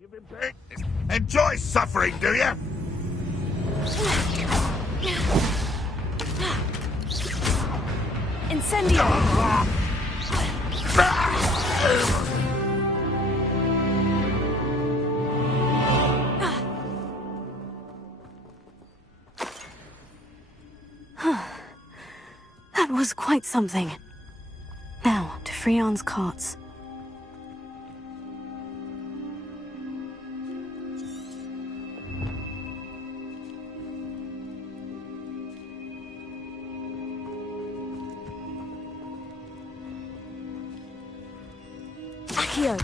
You've been paid. Enjoy suffering, do you? Incendio! That was quite something. Now, to Freon's carts. Accio!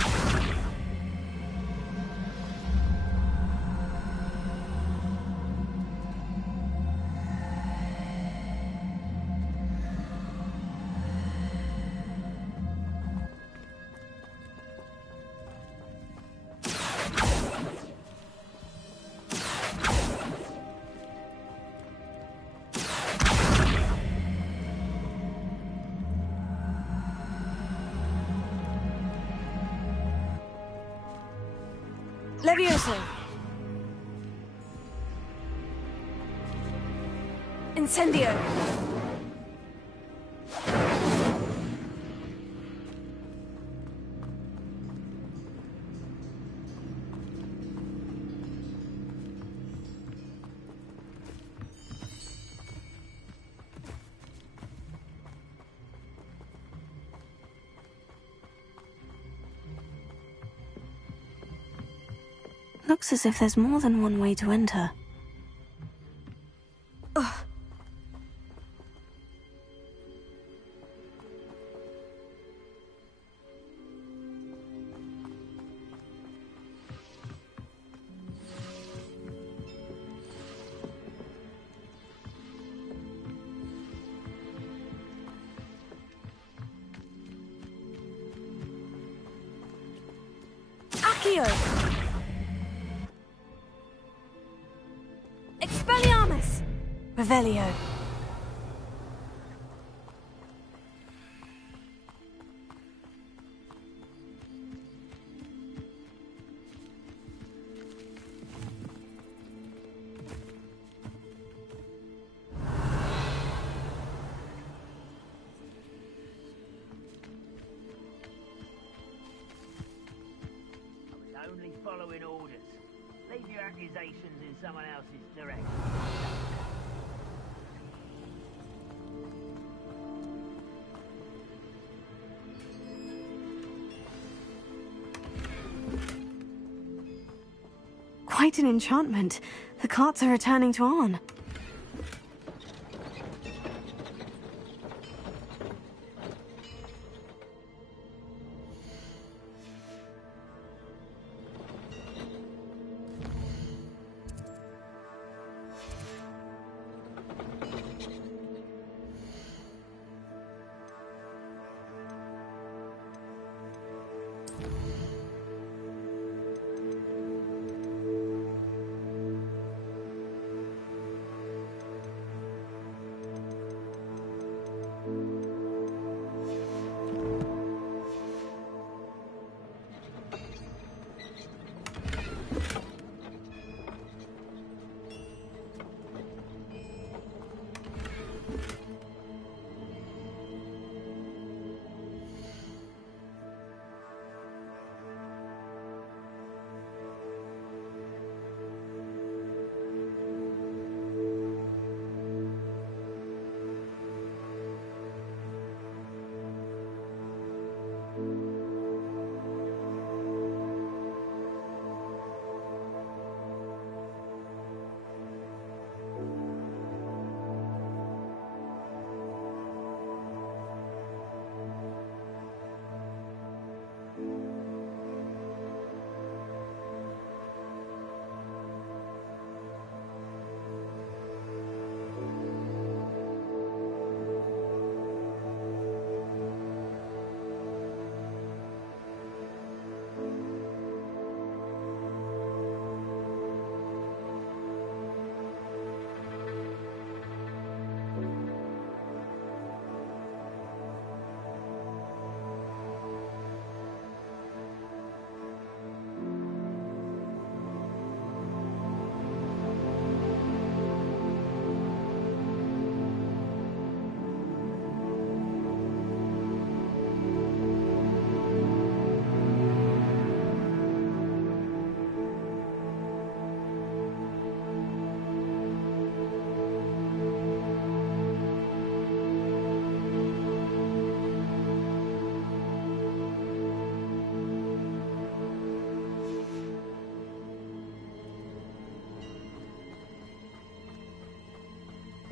Levioso! Incendio! Looks as if there's more than one way to enter. Ugh. Accio! Expelliarmus! Revelio. I was only following orders. Leave your accusations in someone else's direction. Quite an enchantment. The carts are returning to Arn.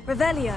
Revelio.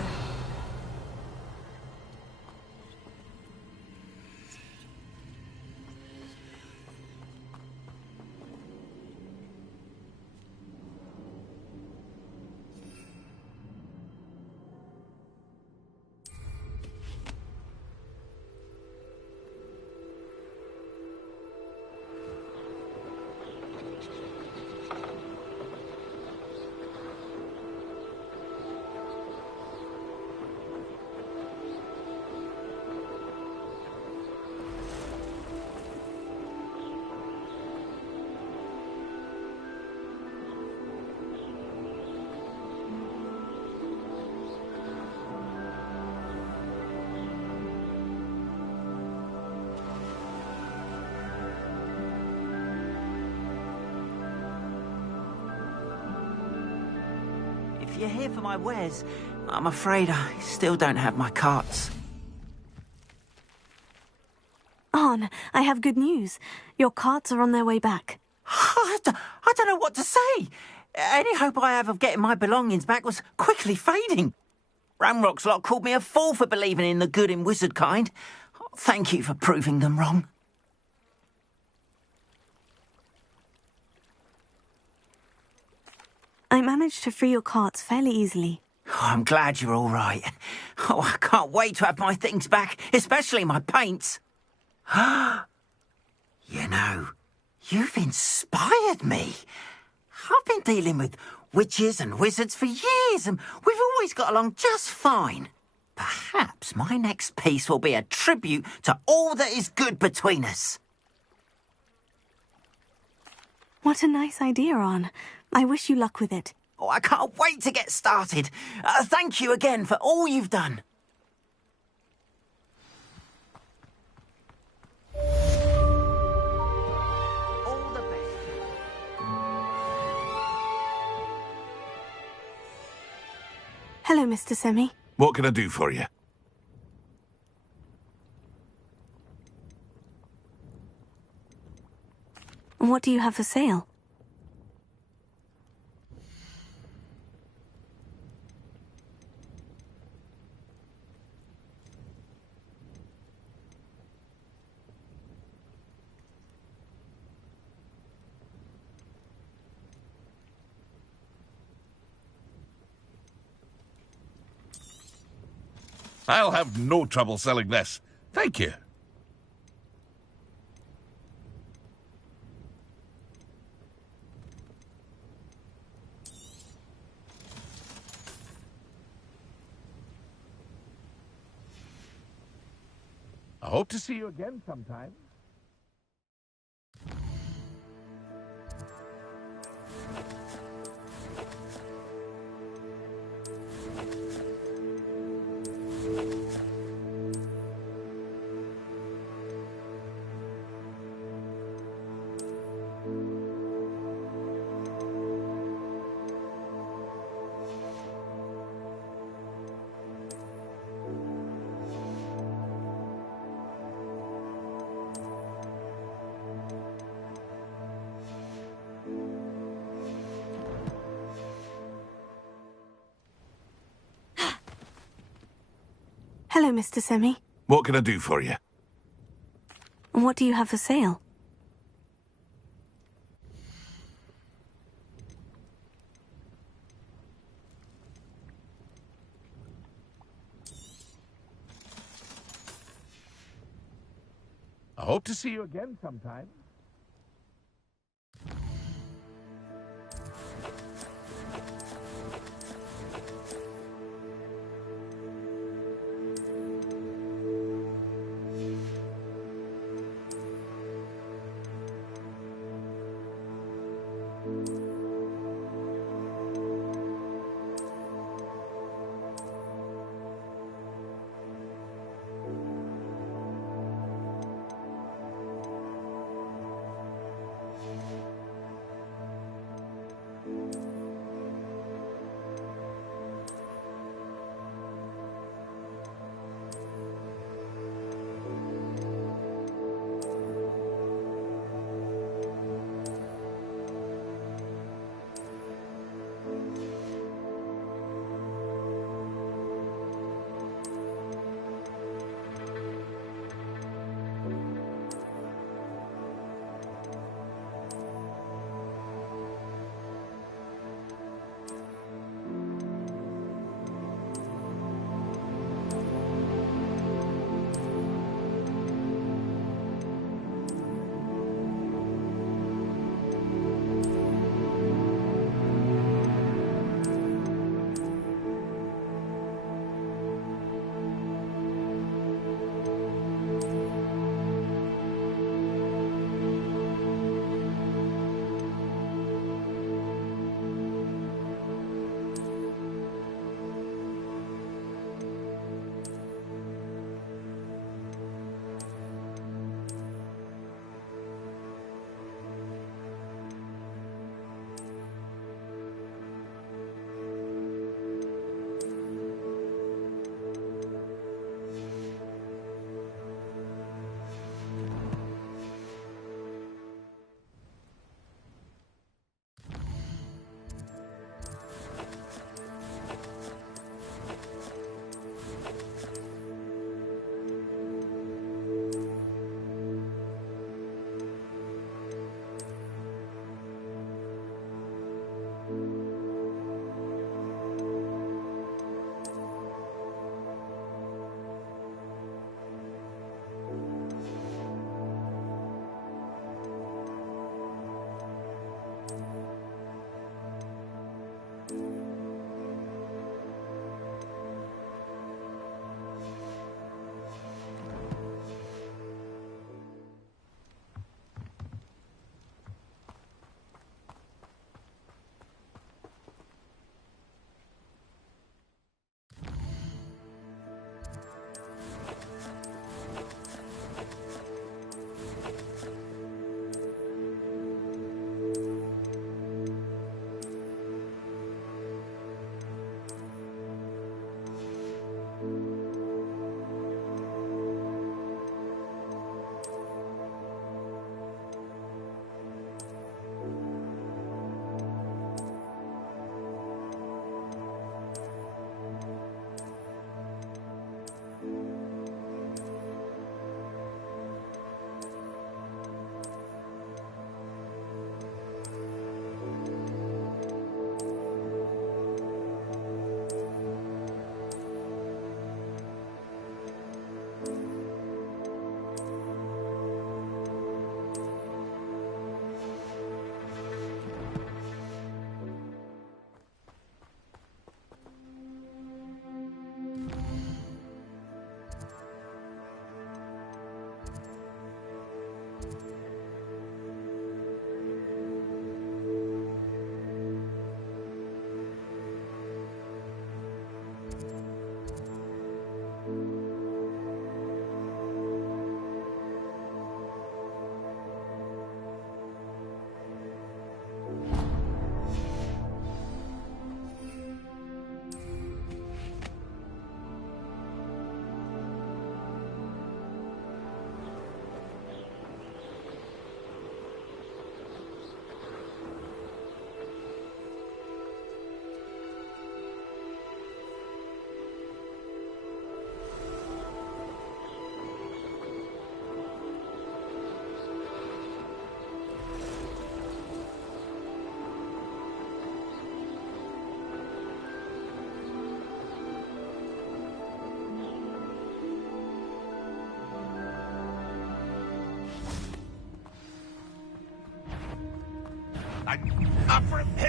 If you're here for my wares, I'm afraid I still don't have my carts. Arn, I have good news. Your carts are on their way back. I don't know what to say. Any hope I have of getting my belongings back was quickly fading. Ramrock's lot called me a fool for believing in the good in wizard kind. Thank you for proving them wrong. I managed to free your carts fairly easily. Oh, I'm glad you're all right. Oh, I can't wait to have my things back, especially my paints. You know, you've inspired me. I've been dealing with witches and wizards for years, and we've always got along just fine. Perhaps my next piece will be a tribute to all that is good between us. What a nice idea, Arn. I wish you luck with it. Oh, I can't wait to get started. Thank you again for all you've done. All the best. Hello, Mr. Semi. What can I do for you? What do you have for sale? I'll have no trouble selling this. Thank you. I hope to see you again sometime. Hello, Mr. Semi. What can I do for you? What do you have for sale? I hope to see you again sometime.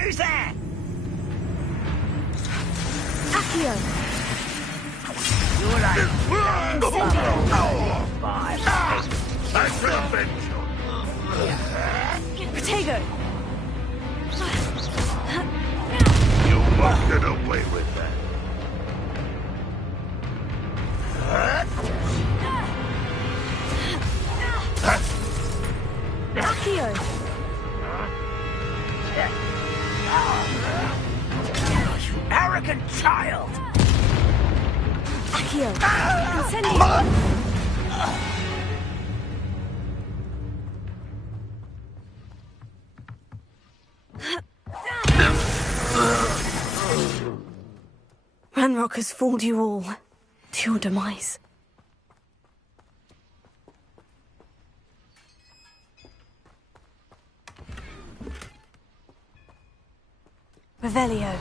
Who's there? Accio! You're like... Back to the bench. Protego! You won't get away with that. Accio! You arrogant child! Accio! Incendio! Ranrock has fooled you all to your demise. Revelio.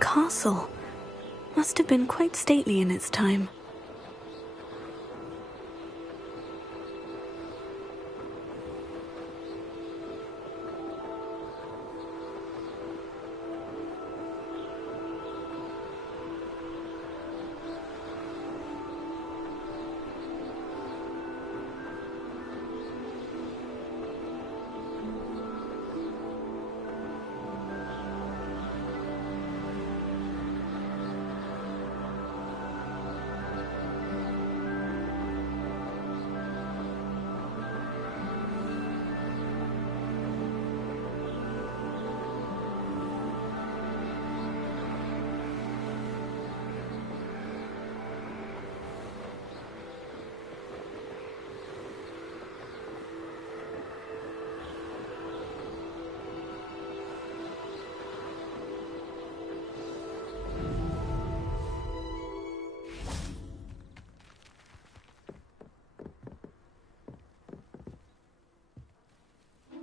Castle must have been quite stately in its time.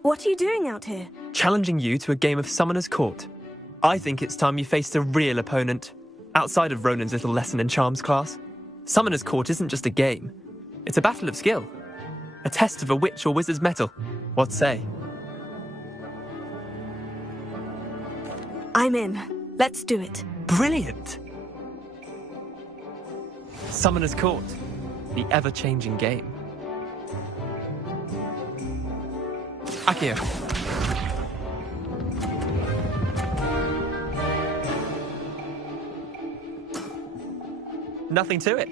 What are you doing out here? Challenging you to a game of Summoner's Court. I think it's time you faced a real opponent, outside of Ronan's little lesson in charms class. Summoner's Court isn't just a game. It's a battle of skill. A test of a witch or wizard's mettle. What say? I'm in. Let's do it. Brilliant! Summoner's Court. The ever-changing game. Akio. Nothing to it.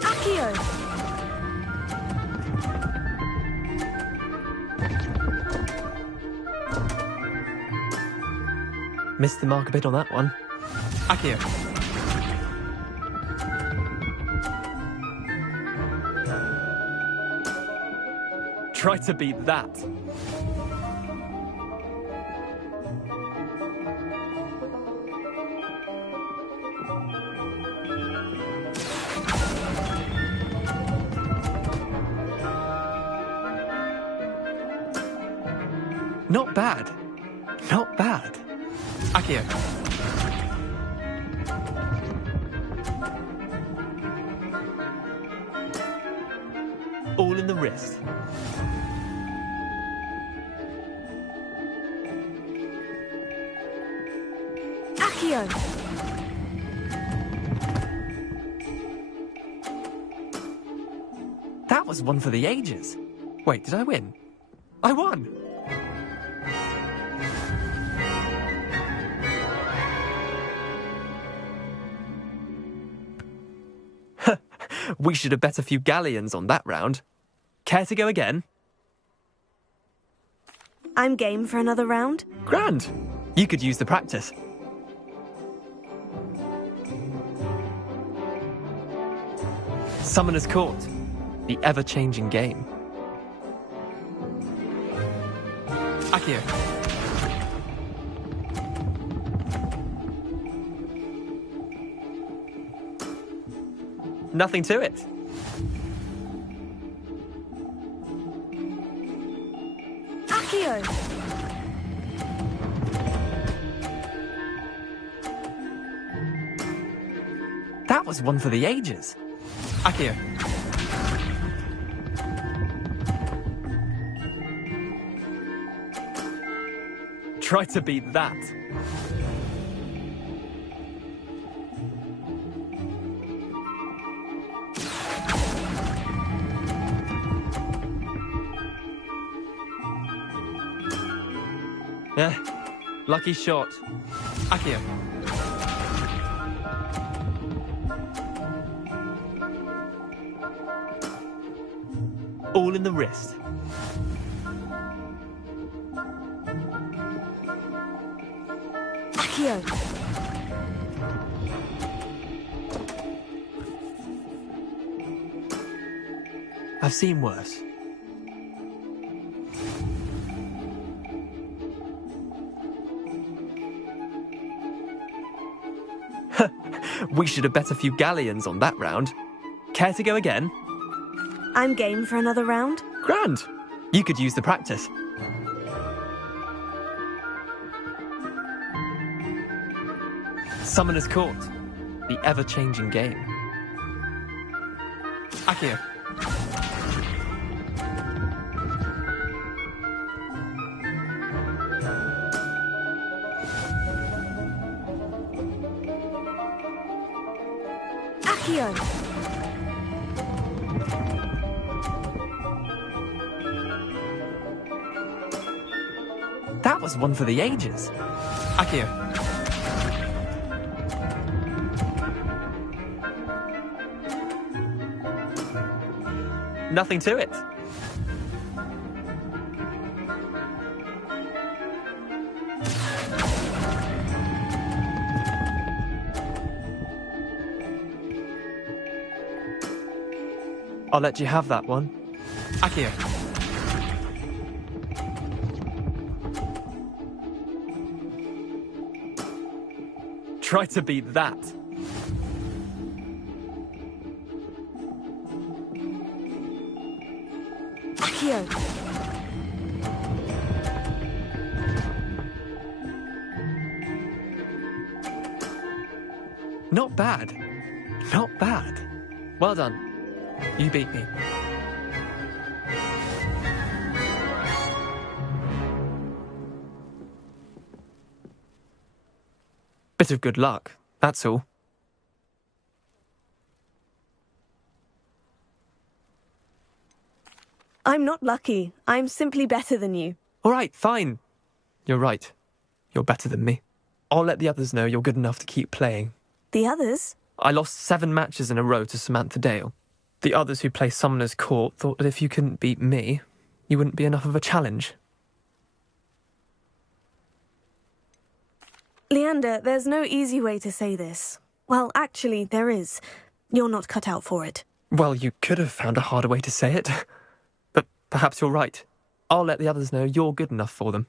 Akio! Missed the mark a bit on that one. Akio. Try to beat that. Not bad. Not bad. Akio. All in the wrist. Akio! That was one for the ages. Wait, did I win? I won! We should have bet a few galleons on that round. Care to go again? I'm game for another round. Grand! You could use the practice. Summoner's Court. The ever-changing game. Akio. Nothing to it. Akio! That was one for the ages. Akio. Try to beat that. Yeah, lucky shot. Akio. All in the wrist. Akio! I've seen worse. We should have bet a few galleons on that round. Care to go again? I'm game for another round. Grand! You could use the practice. Summoner's Court. The ever-changing game. Akio. Akio! That was one for the ages. Akio. Nothing to it. I'll let you have that one. Akio. Try to beat that. Accio. Not bad. Not bad. Well done. You beat me. Bit of good luck, that's all. I'm not lucky. I'm simply better than you. All right, fine. You're right. You're better than me. I'll let the others know you're good enough to keep playing. The others? I lost 7 matches in a row to Samantha Dale. The others who play Summoner's Court thought that if you couldn't beat me, you wouldn't be enough of a challenge. Leander, there's no easy way to say this. Well, actually, there is. You're not cut out for it. Well, you could have found a harder way to say it. But perhaps you're right. I'll let the others know you're good enough for them.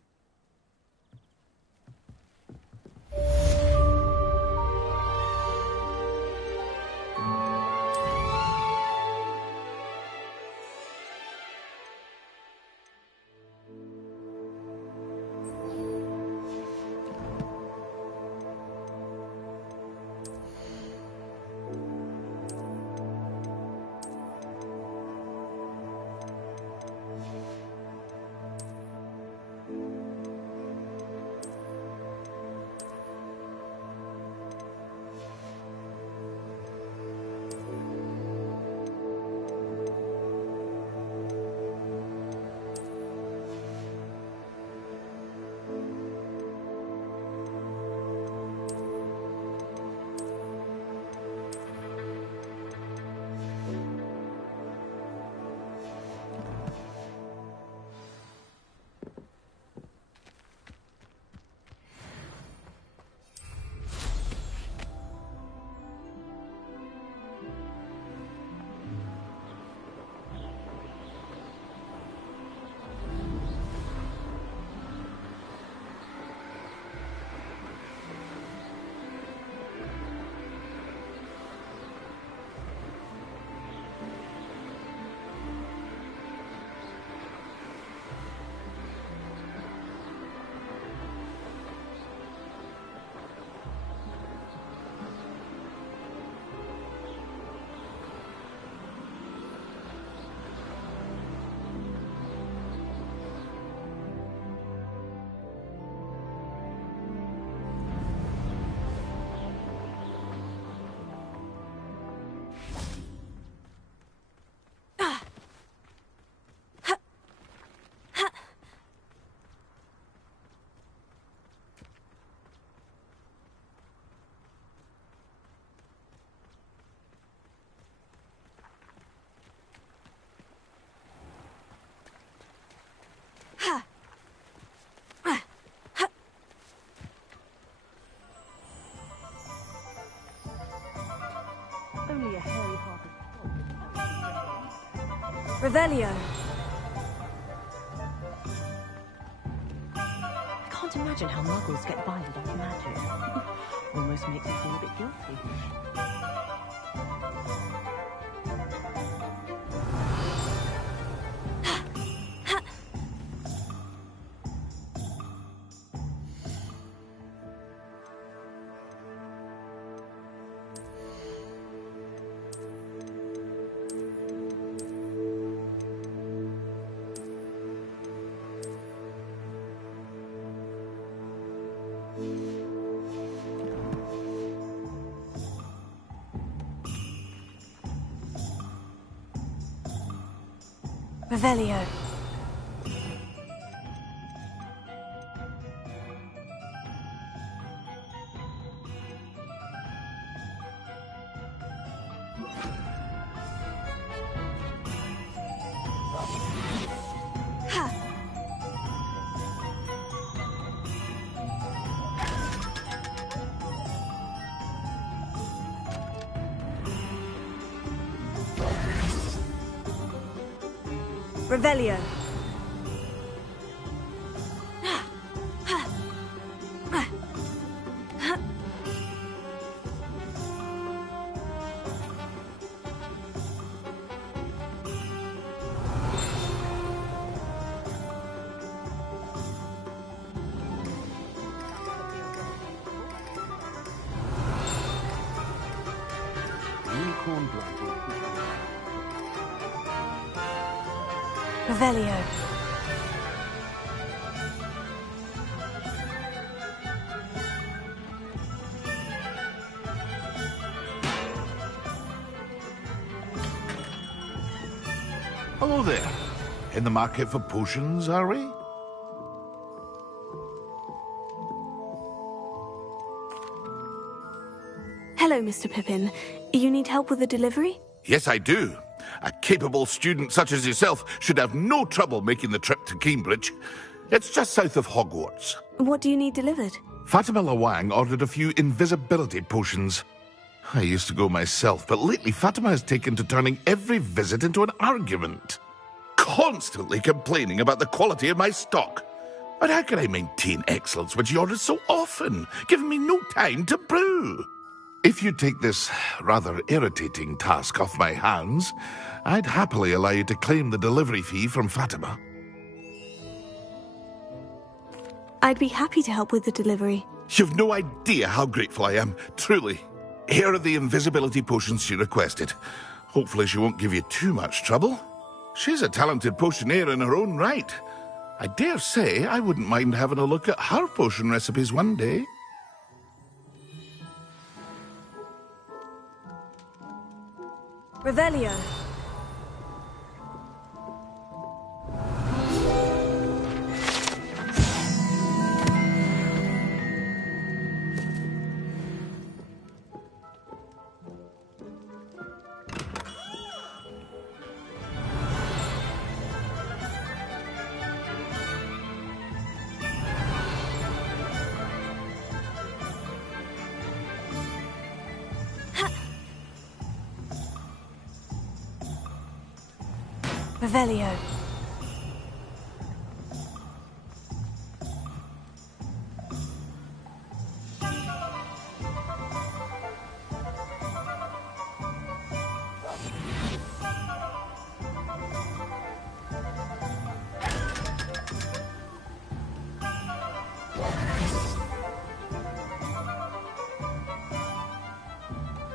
Only a hairy-hearted Revelio. I can't imagine how muggles get by without magic. Almost makes me feel a bit guilty. Revelio. Revelio. Revelio. Hello there. In the market for potions, are we? Hello, Mr. Pippin. You need help with a delivery? Yes, I do. A capable student such as yourself should have no trouble making the trip to Cambridge. It's just south of Hogwarts. What do you need delivered? Fatima Lawang ordered a few invisibility potions. I used to go myself, but lately Fatima has taken to turning every visit into an argument. Constantly complaining about the quality of my stock. But how can I maintain excellence when she orders so often, giving me no time to brew? If you take this rather irritating task off my hands, I'd happily allow you to claim the delivery fee from Fatima. I'd be happy to help with the delivery. You've no idea how grateful I am, truly. Here are the invisibility potions she requested. Hopefully she won't give you too much trouble. She's a talented potioneer in her own right. I dare say I wouldn't mind having a look at her potion recipes one day. Revelio. Revelio.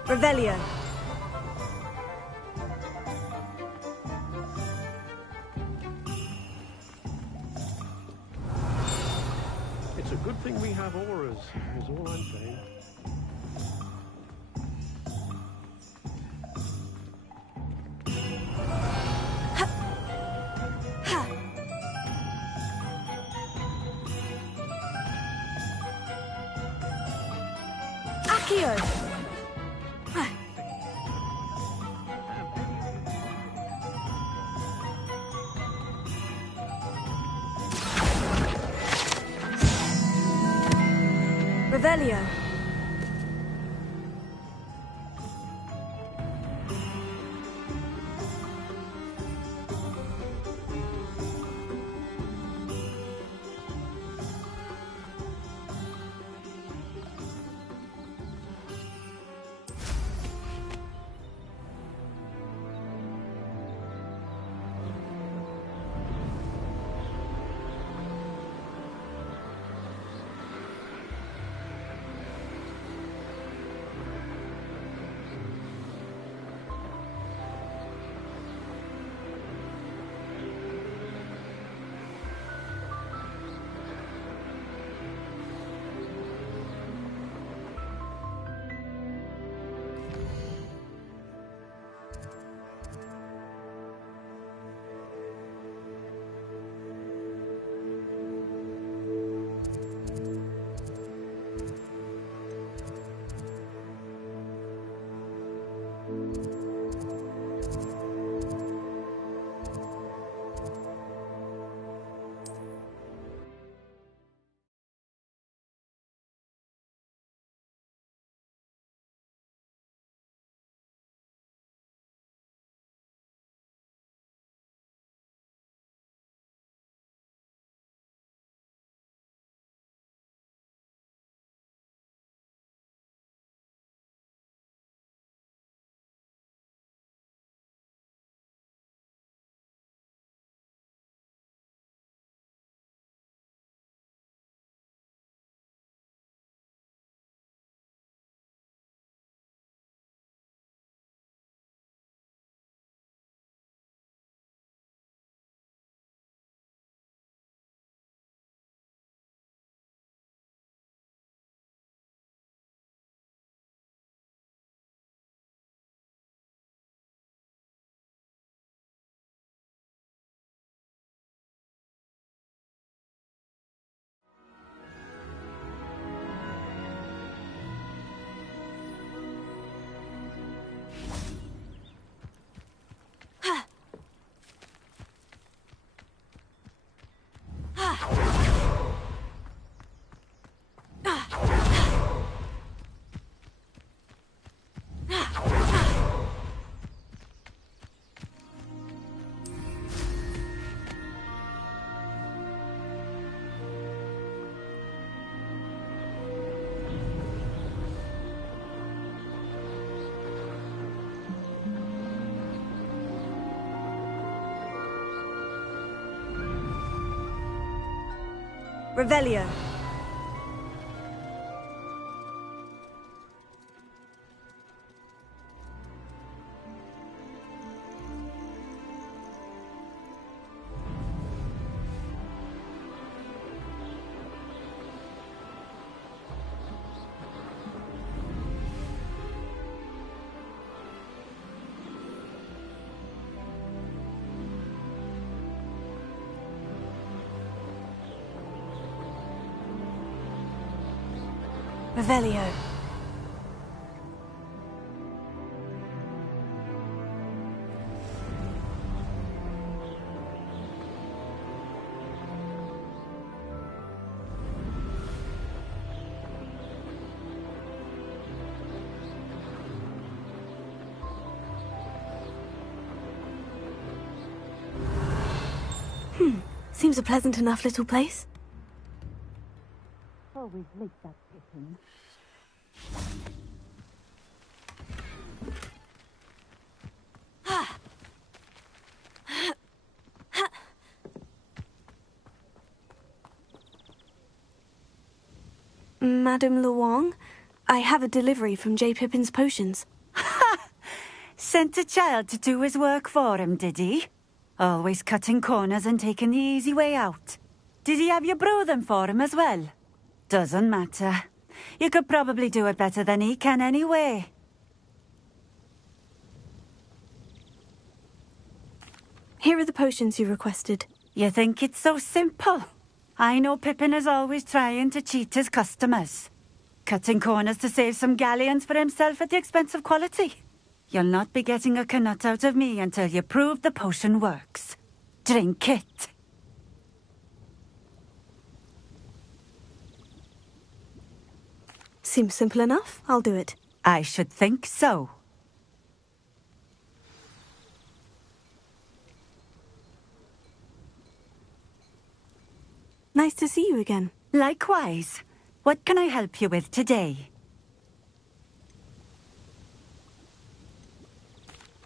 Revelio. It's a good thing we have auras, is all I'm saying. Accio. Revelio. Revelio. Revelio. Seems a pleasant enough little place. Always late, that Pippin. Madame Luong, I have a delivery from J. Pippin's Potions. Sent a child to do his work for him, did he? Always cutting corners and taking the easy way out. Did he have you brew them for him as well? Doesn't matter. You could probably do it better than he can anyway. Here are the potions you requested. You think it's so simple? I know Pippin is always trying to cheat his customers. Cutting corners to save some galleons for himself at the expense of quality. You'll not be getting a canut out of me until you prove the potion works. Drink it. Seems simple enough. I'll do it. I should think so. Nice to see you again. Likewise. What can I help you with today?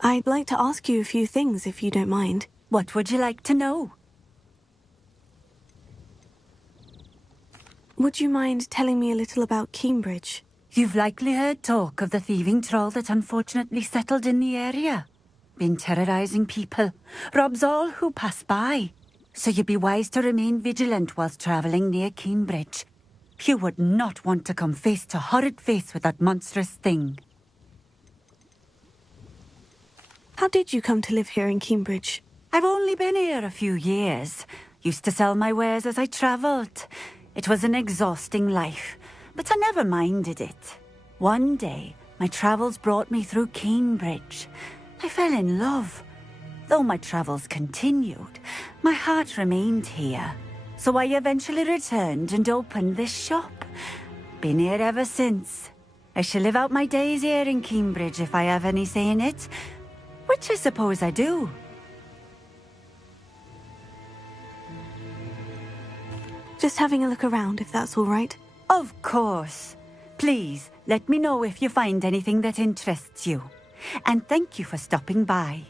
I'd like to ask you a few things, if you don't mind. What would you like to know? Would you mind telling me a little about Cambridge? You've likely heard talk of the thieving troll that unfortunately settled in the area. Been terrorizing people. Robs all who pass by. So you'd be wise to remain vigilant whilst travelling near Cambridge. You would not want to come face to horrid face with that monstrous thing. How did you come to live here in Cambridge? I've only been here a few years. Used to sell my wares as I travelled. It was an exhausting life, but I never minded it. One day, my travels brought me through Cambridge. I fell in love. Though my travels continued, my heart remained here. So I eventually returned and opened this shop. Been here ever since. I shall live out my days here in Cambridge if I have any say in it. Which I suppose I do. Just having a look around, if that's all right. Of course. Please, let me know if you find anything that interests you. And thank you for stopping by.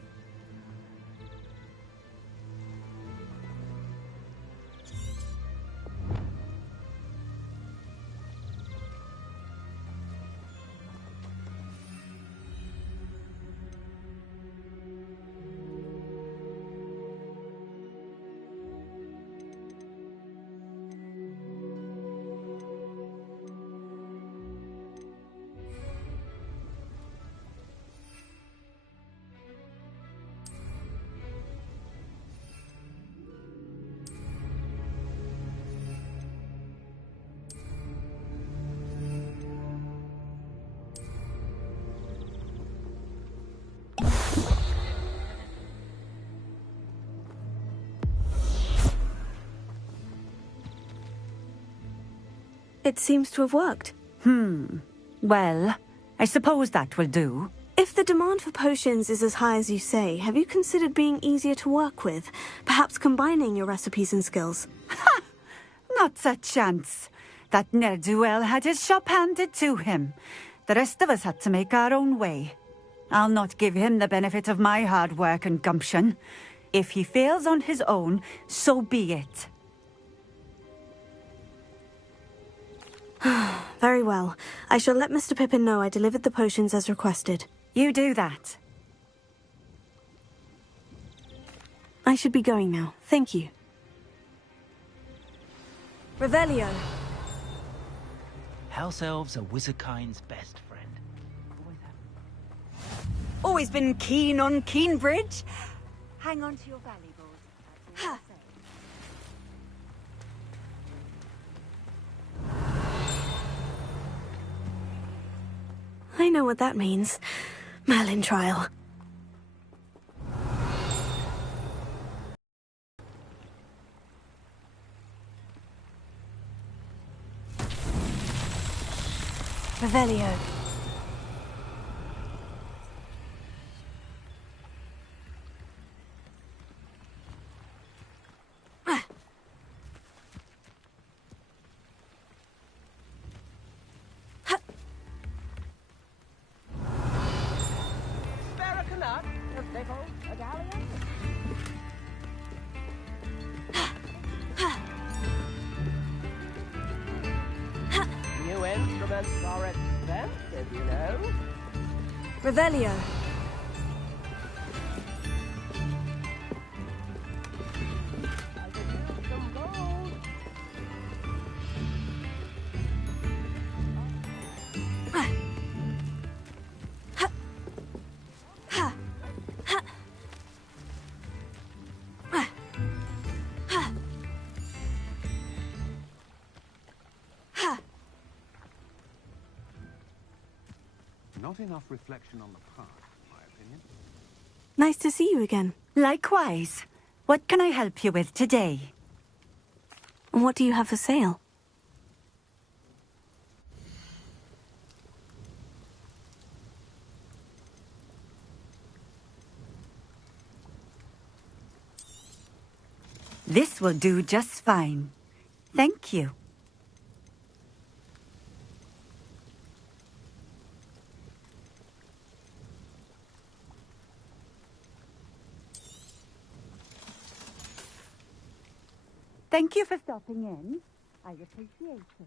It seems to have worked. Well, I suppose that will do. If the demand for potions is as high as you say, have you considered being easier to work with? Perhaps combining your recipes and skills? Not a chance. That ne'er-do-well had his shop handed to him. The rest of us had to make our own way. I'll not give him the benefit of my hard work and gumption. If he fails on his own, so be it. Very well. I shall let Mr. Pippin know I delivered the potions as requested. You do that. I should be going now. Thank you. Revelio. House elves are wizardkind's best friend. Always been keen on Keenbridge. Hang on to your valuables. That's all I'll say. I know what that means. Merlin trial. Revelio. New instruments are expensive, you know. Revelio. I could use some gold. Not enough reflection on the past, in my opinion. Nice to see you again. Likewise. What can I help you with today? What do you have for sale? This will do just fine. Thank you. Thank you for stopping in. I appreciate it.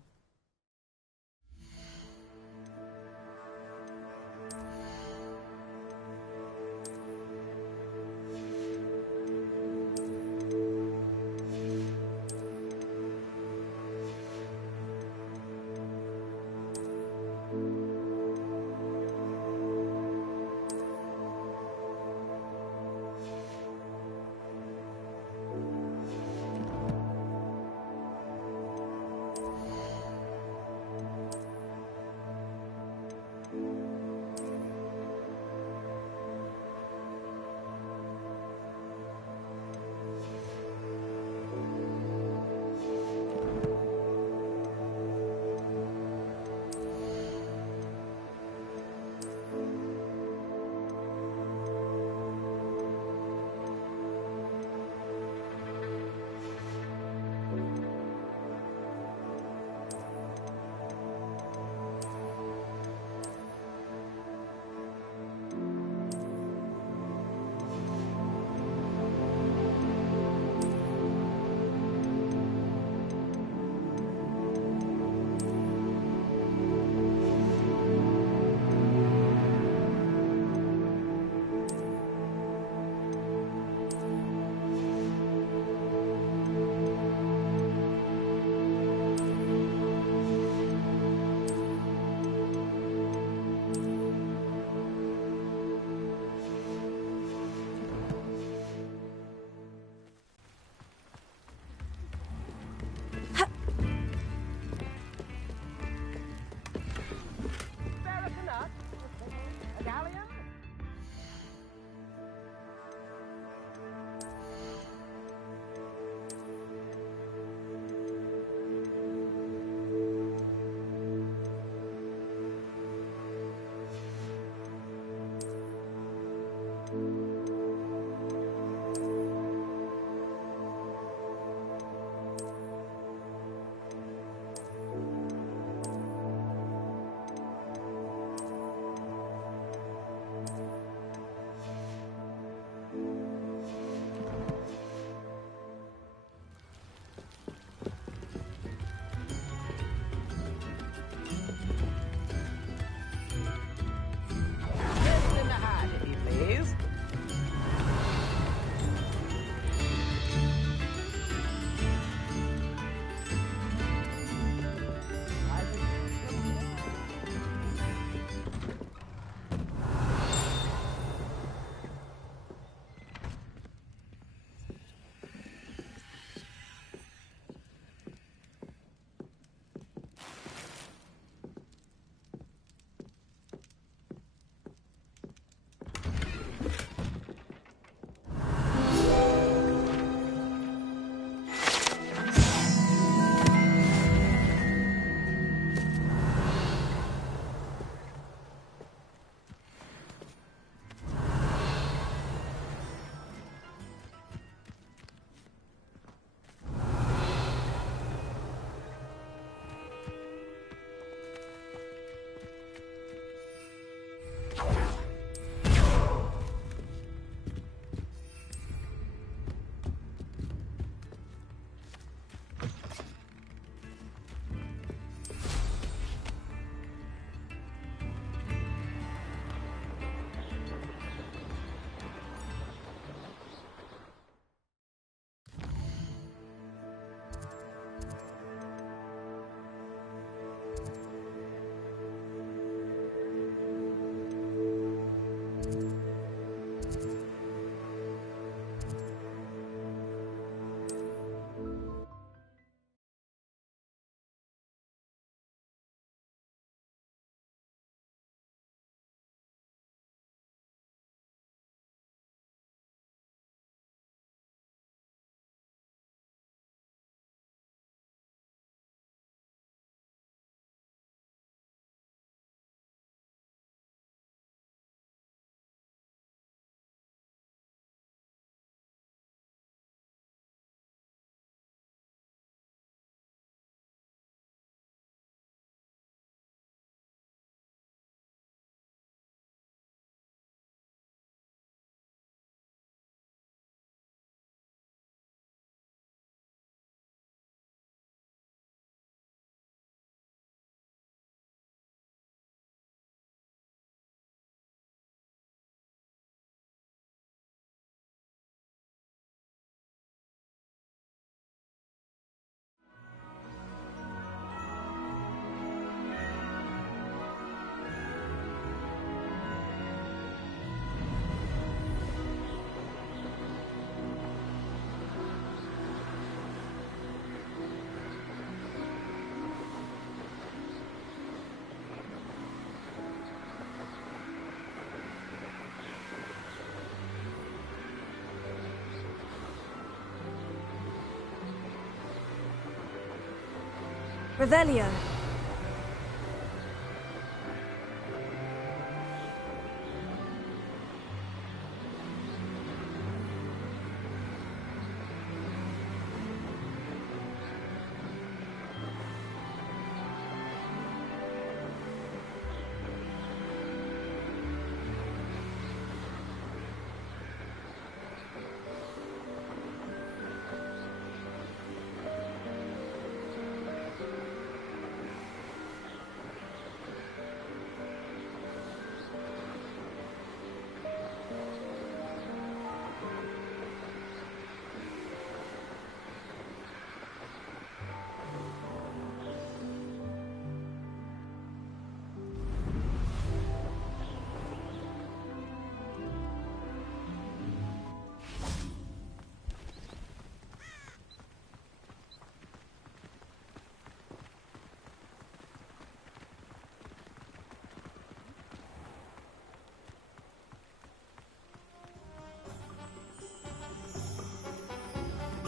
Revelio.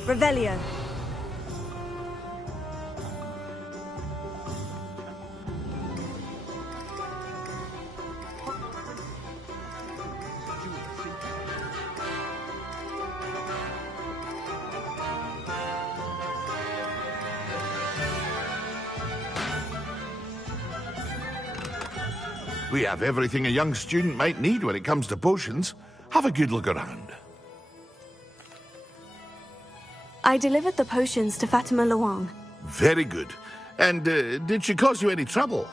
Revelio. We have everything a young student might need when it comes to potions. Have a good look around. I delivered the potions to Fatima Luang. Very good. And did she cause you any trouble?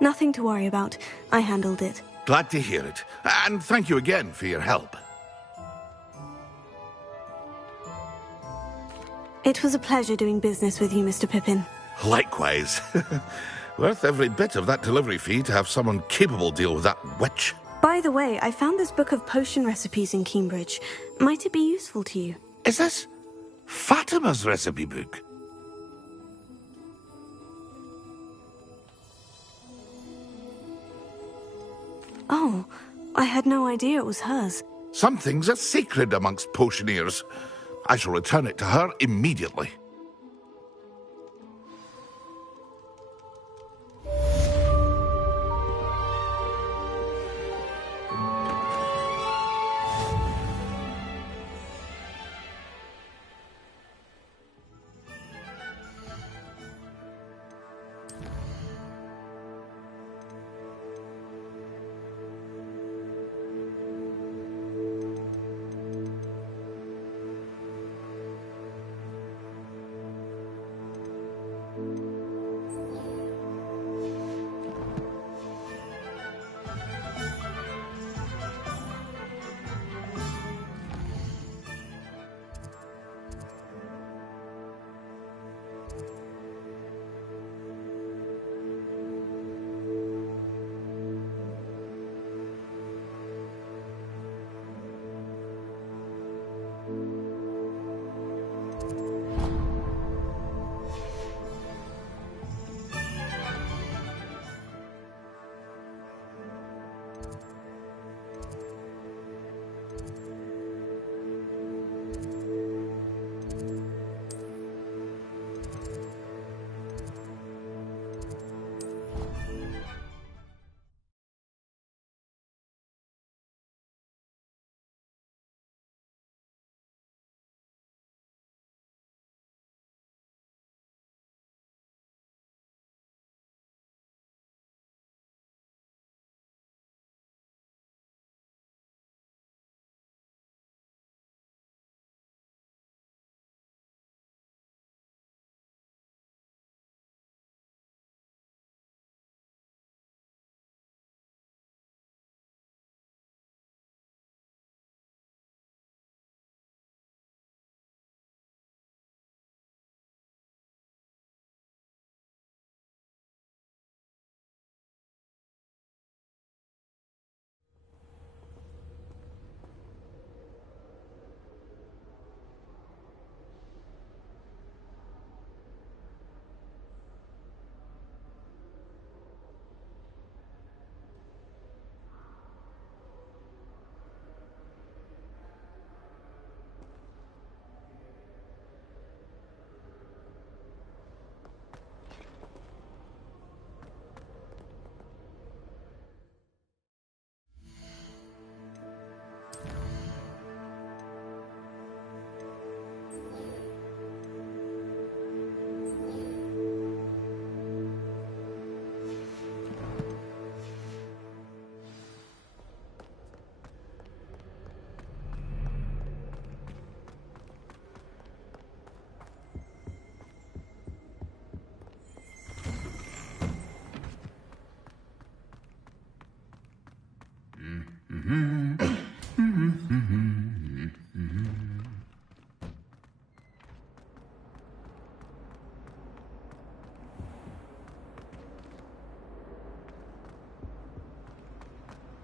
Nothing to worry about. I handled it. Glad to hear it. And thank you again for your help. It was a pleasure doing business with you, Mr. Pippin. Likewise. Worth every bit of that delivery fee to have someone capable deal with that witch. By the way, I found this book of potion recipes in Cambridge. Might it be useful to you? Is this Fatima's recipe book? Oh, I had no idea it was hers. Some things are sacred amongst potioneers. I shall return it to her immediately.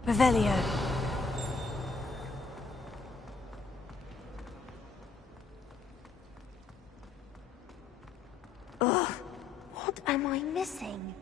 Revelio. Ugh, what am I missing?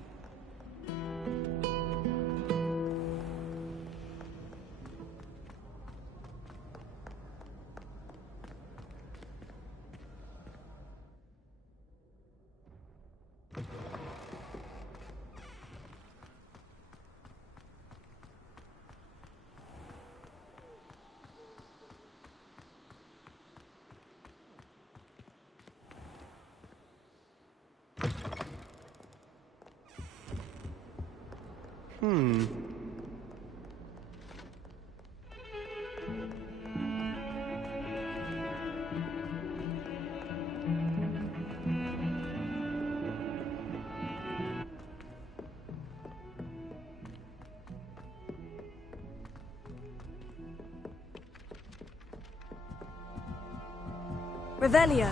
Revelio.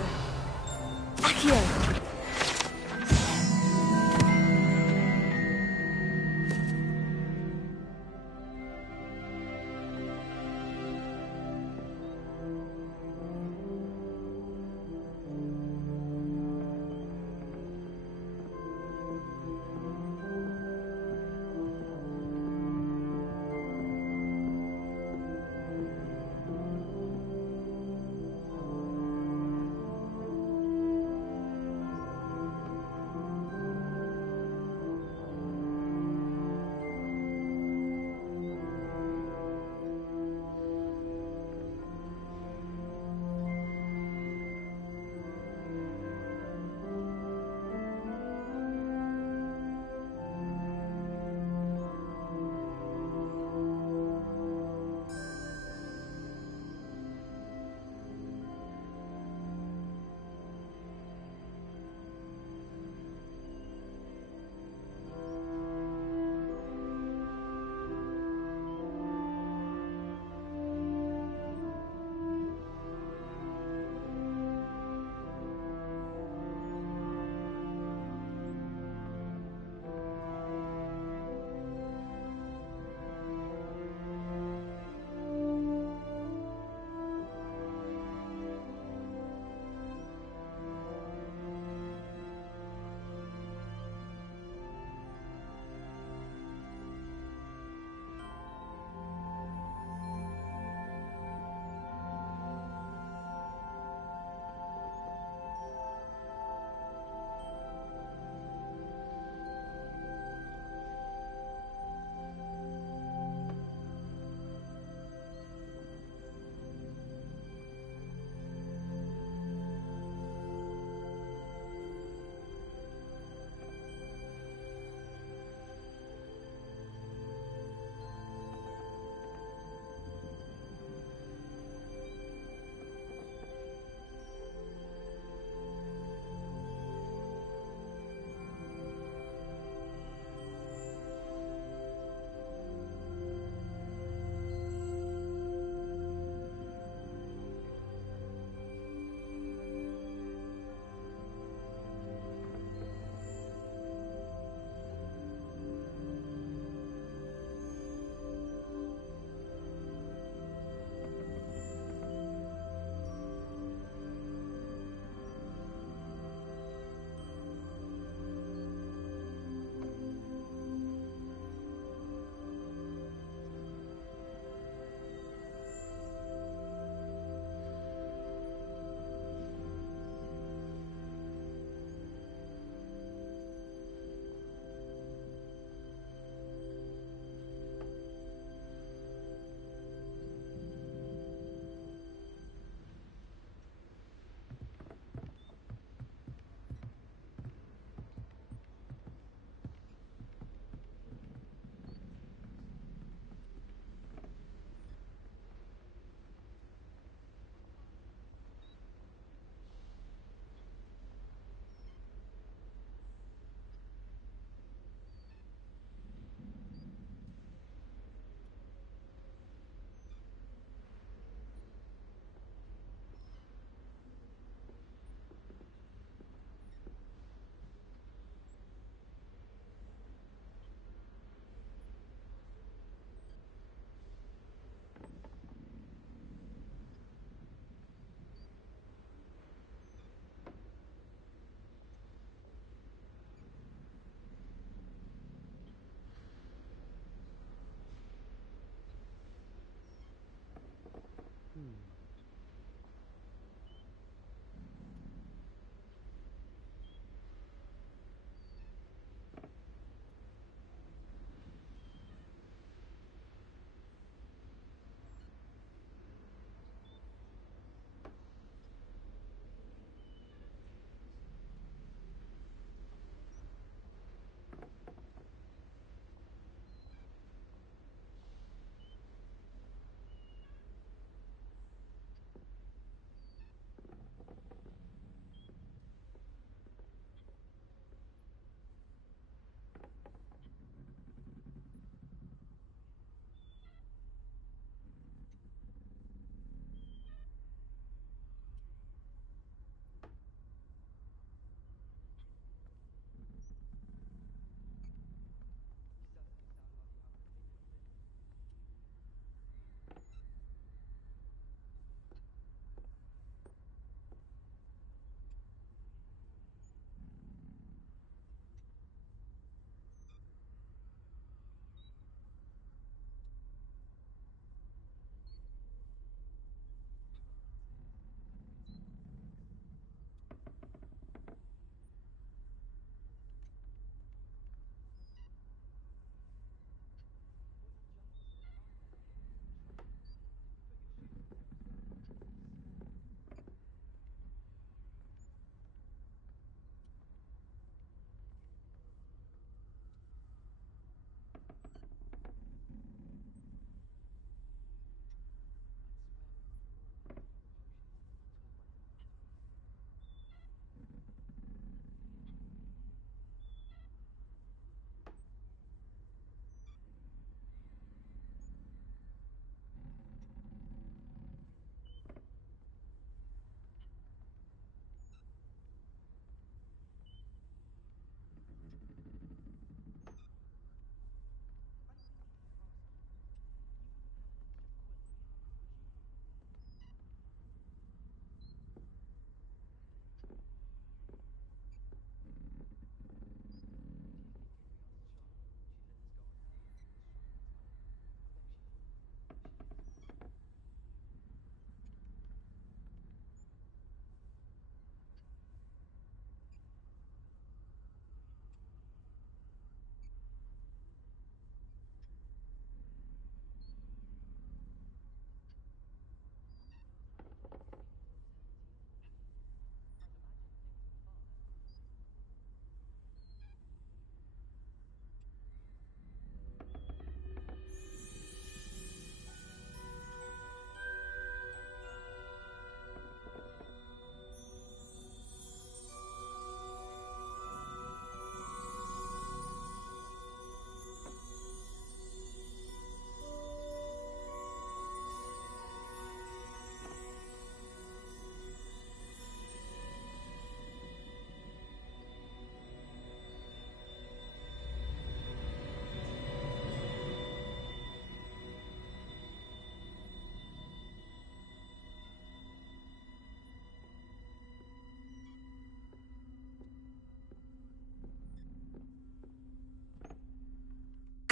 Accio.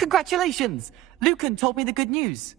Congratulations! Lucan told me the good news.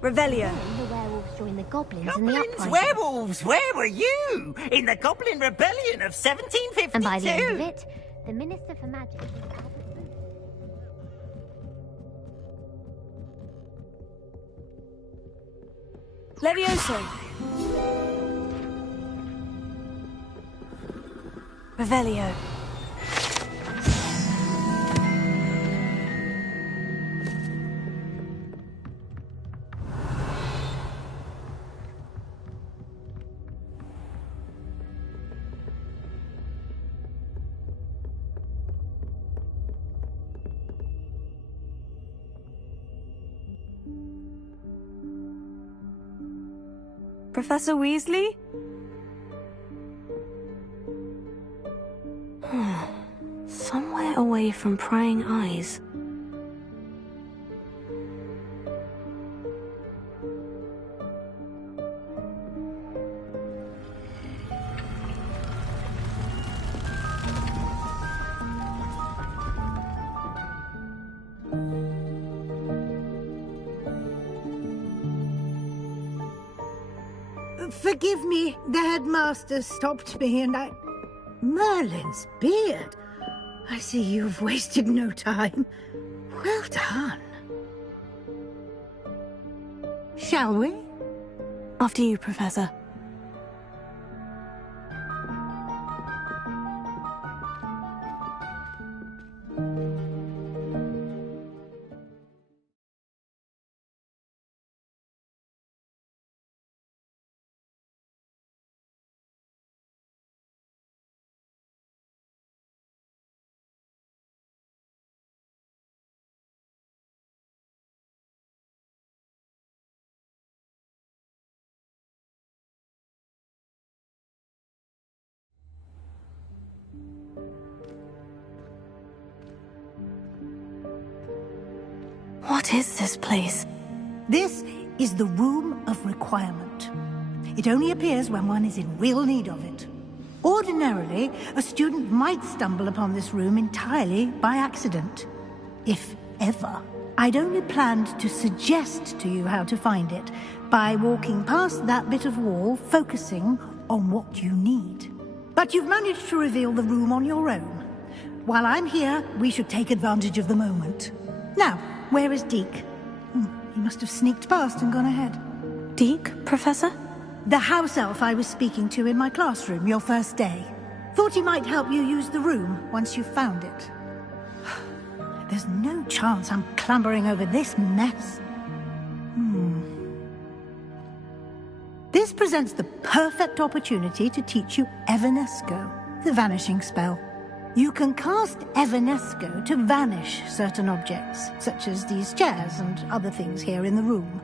Revelio. The werewolves joined the goblins in the Goblins, uprising. werewolves, where were you? In the Goblin Rebellion of 1752? And by the end of it, the Minister for Magic was Levioso. Revelio. Professor Weasley? Somewhere away from prying eyes. Forgive me, the headmaster stopped me and I... Merlin's beard. I see you've wasted no time. Well done. Shall we? After you, Professor. What is this place? This is the Room of Requirement. It only appears when one is in real need of it. Ordinarily, a student might stumble upon this room entirely by accident. If ever. I'd only planned to suggest to you how to find it by walking past that bit of wall, focusing on what you need. But you've managed to reveal the room on your own. While I'm here, we should take advantage of the moment. Now, where is Deke? He must have sneaked past and gone ahead. Deke, Professor? The house elf I was speaking to in my classroom your first day. Thought he might help you use the room once you've found it. There's no chance I'm clambering over this mess. This presents the perfect opportunity to teach you Evanesco, the vanishing spell. You can cast Evanesco to vanish certain objects, such as these chairs and other things here in the room.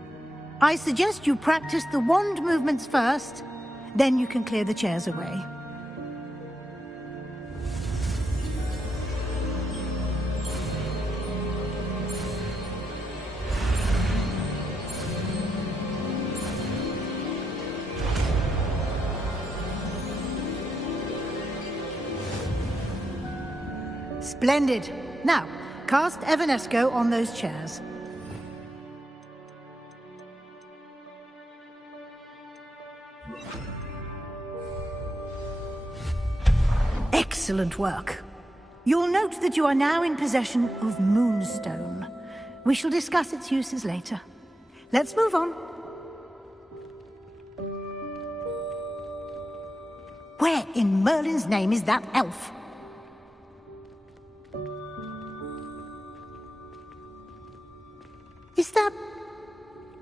I suggest you practice the wand movements first, then you can clear the chairs away. Splendid. Now, cast Evanesco on those chairs. Excellent work. You'll note that you are now in possession of Moonstone. We shall discuss its uses later. Let's move on. Where in Merlin's name is that elf? Is that...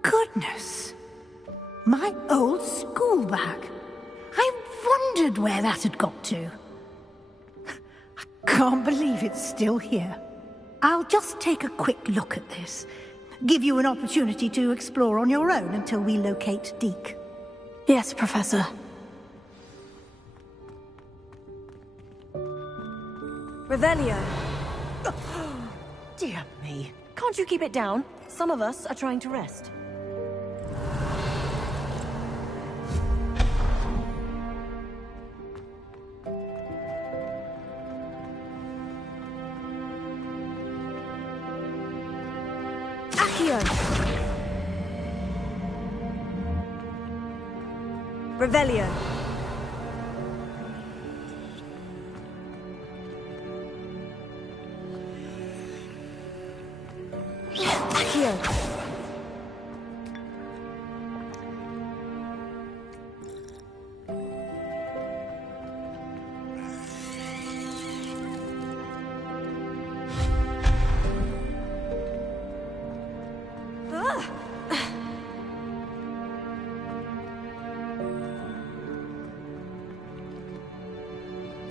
Goodness! My old school bag. I wondered where that had got to. I can't believe it's still here. I'll just take a quick look at this. Give you an opportunity to explore on your own until we locate Deke. Yes, Professor. Revelio. Dear me. Can't you keep it down? Some of us are trying to rest. Accio. Revelio. Accio.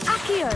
Accio.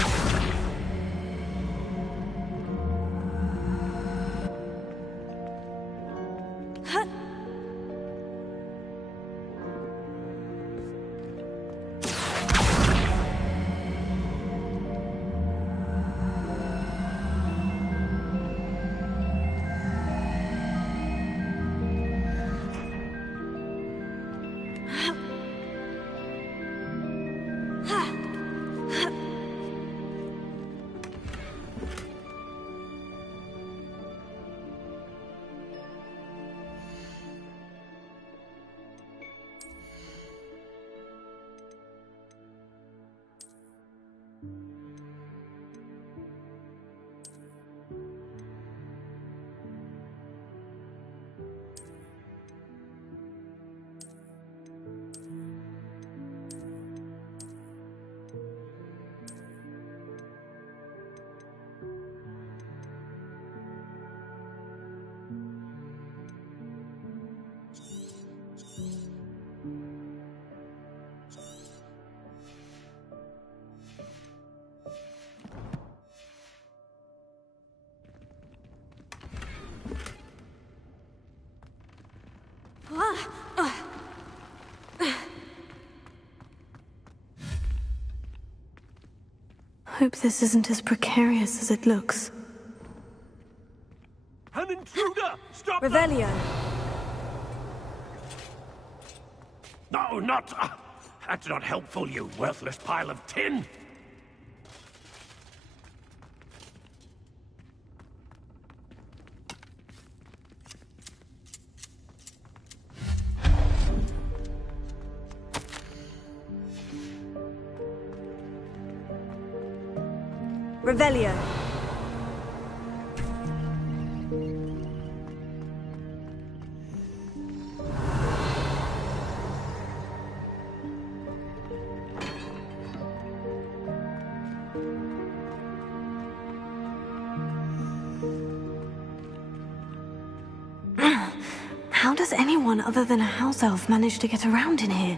Hope this isn't as precarious as it looks. An intruder! Stop Revelio. No, not... that's not helpful, you worthless pile of tin! Revelio. How does anyone other than a house elf manage to get around in here?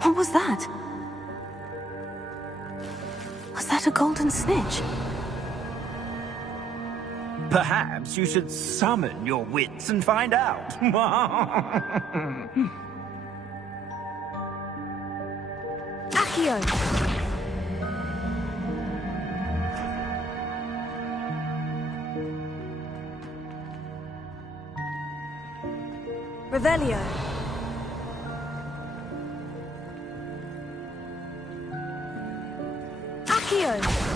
What was that? Was that a golden snitch? Perhaps you should summon your wits and find out. Accio! Revelio. Accio.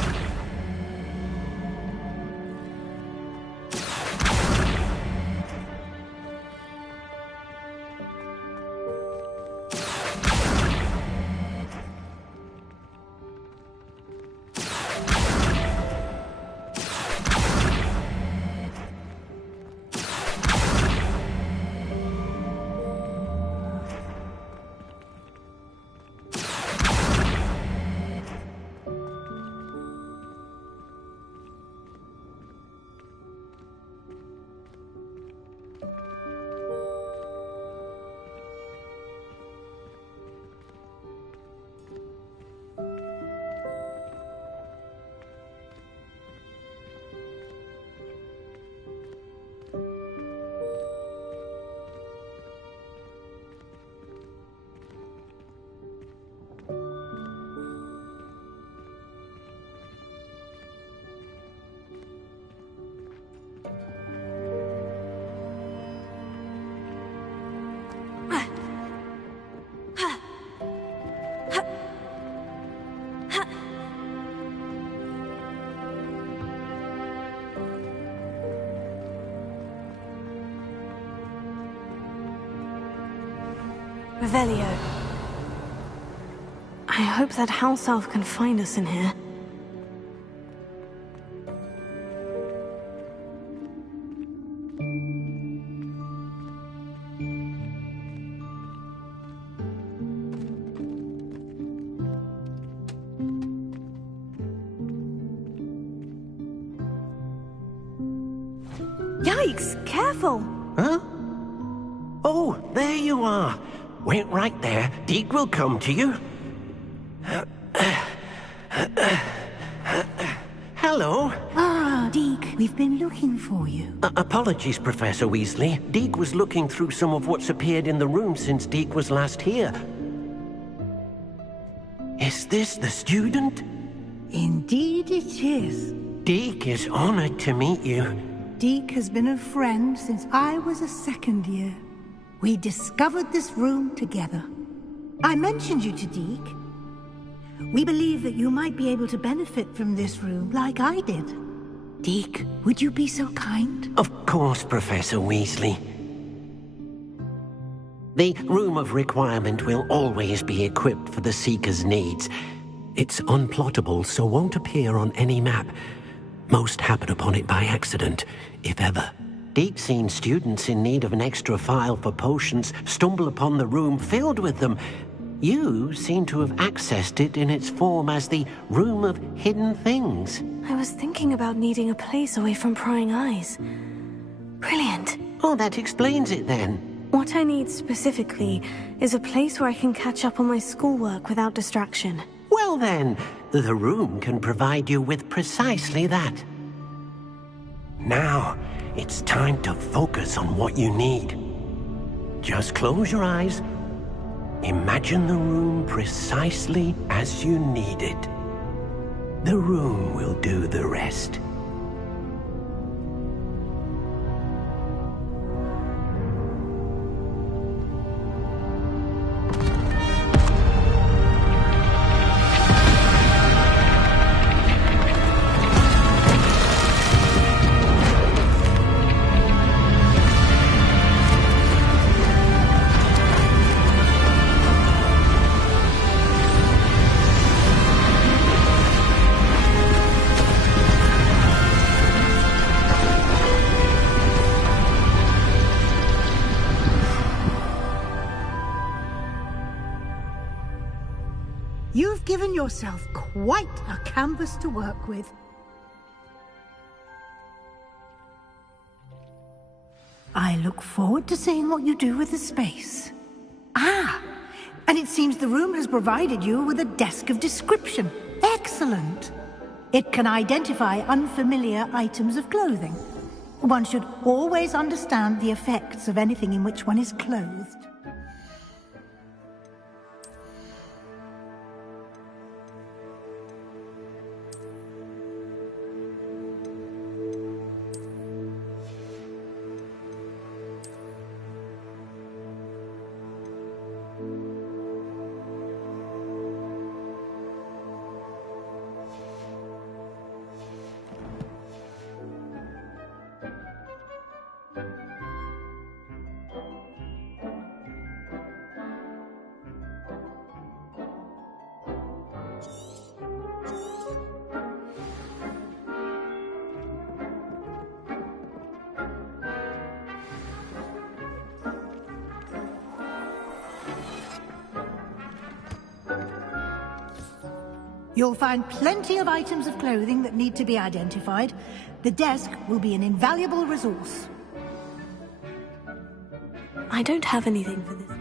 Revelio. I hope that house elf can find us in here. Yikes! Careful! Huh? Oh, there you are. Wait right there. Deke will come to you. Hello. Ah, Deke, we've been looking for you. Apologies, Professor Weasley. Deke was looking through some of what's appeared in the room since Deke was last here. Is this the student? Indeed it is. Deke is honored to meet you. Deke has been a friend since I was a second year. We discovered this room together. I mentioned you to Deke. We believe that you might be able to benefit from this room like I did. Deke, would you be so kind? Of course, Professor Weasley. The Room of Requirement will always be equipped for the Seeker's needs. It's unplottable, so won't appear on any map. Most happen upon it by accident, if ever. Deke's seen students in need of an extra file for potions stumble upon the room filled with them. You seem to have accessed it in its form as the Room of Hidden Things. I was thinking about needing a place away from prying eyes. Brilliant. Oh, that explains it then. What I need specifically is a place where I can catch up on my schoolwork without distraction. Well then, the room can provide you with precisely that. Now, it's time to focus on what you need. Just close your eyes. Imagine the room precisely as you need it. The room will do the rest. You've given yourself quite a canvas to work with. I look forward to seeing what you do with the space. Ah, and it seems the room has provided you with a desk of description. Excellent. It can identify unfamiliar items of clothing. One should always understand the effects of anything in which one is clothed. You'll find plenty of items of clothing that need to be identified. The desk will be an invaluable resource. I don't have anything for this.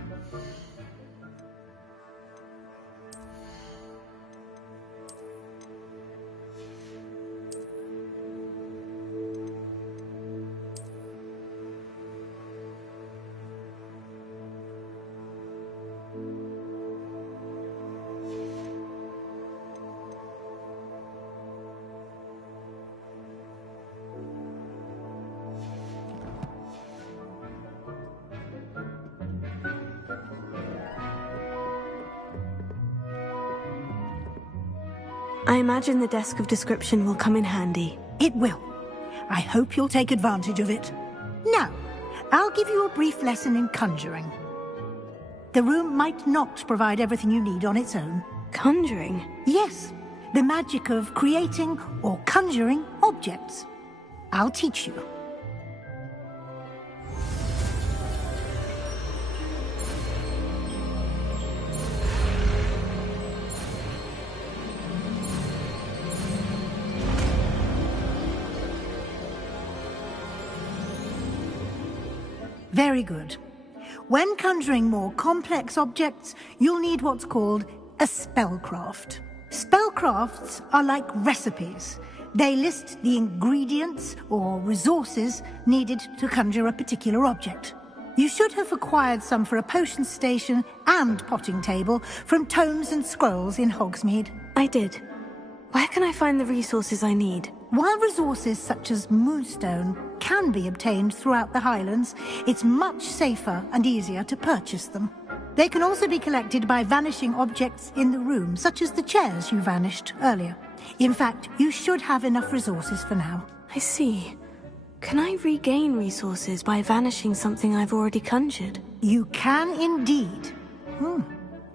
I imagine the desk of description will come in handy. It will. I hope you'll take advantage of it. Now, I'll give you a brief lesson in conjuring. The room might not provide everything you need on its own. Conjuring? Yes, the magic of creating or conjuring objects. I'll teach you. Very good. When conjuring more complex objects, you'll need what's called a spellcraft. Spellcrafts are like recipes. They list the ingredients or resources needed to conjure a particular object. You should have acquired some for a potion station and potting table from tomes and scrolls in Hogsmeade. I did. Where can I find the resources I need? While resources such as moonstone can be obtained throughout the Highlands, it's much safer and easier to purchase them. They can also be collected by vanishing objects in the room, such as the chairs you vanished earlier. In fact, you should have enough resources for now. I see. Can I regain resources by vanishing something I've already conjured? You can indeed.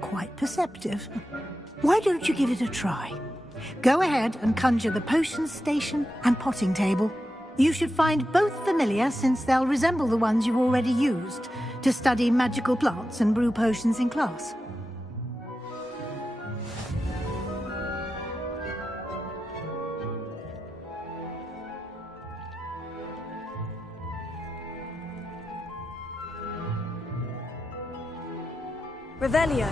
Quite perceptive. Why don't you give it a try? Go ahead and conjure the potion station and potting table. You should find both familiar, since they'll resemble the ones you've already used to study magical plants and brew potions in class. Revelio.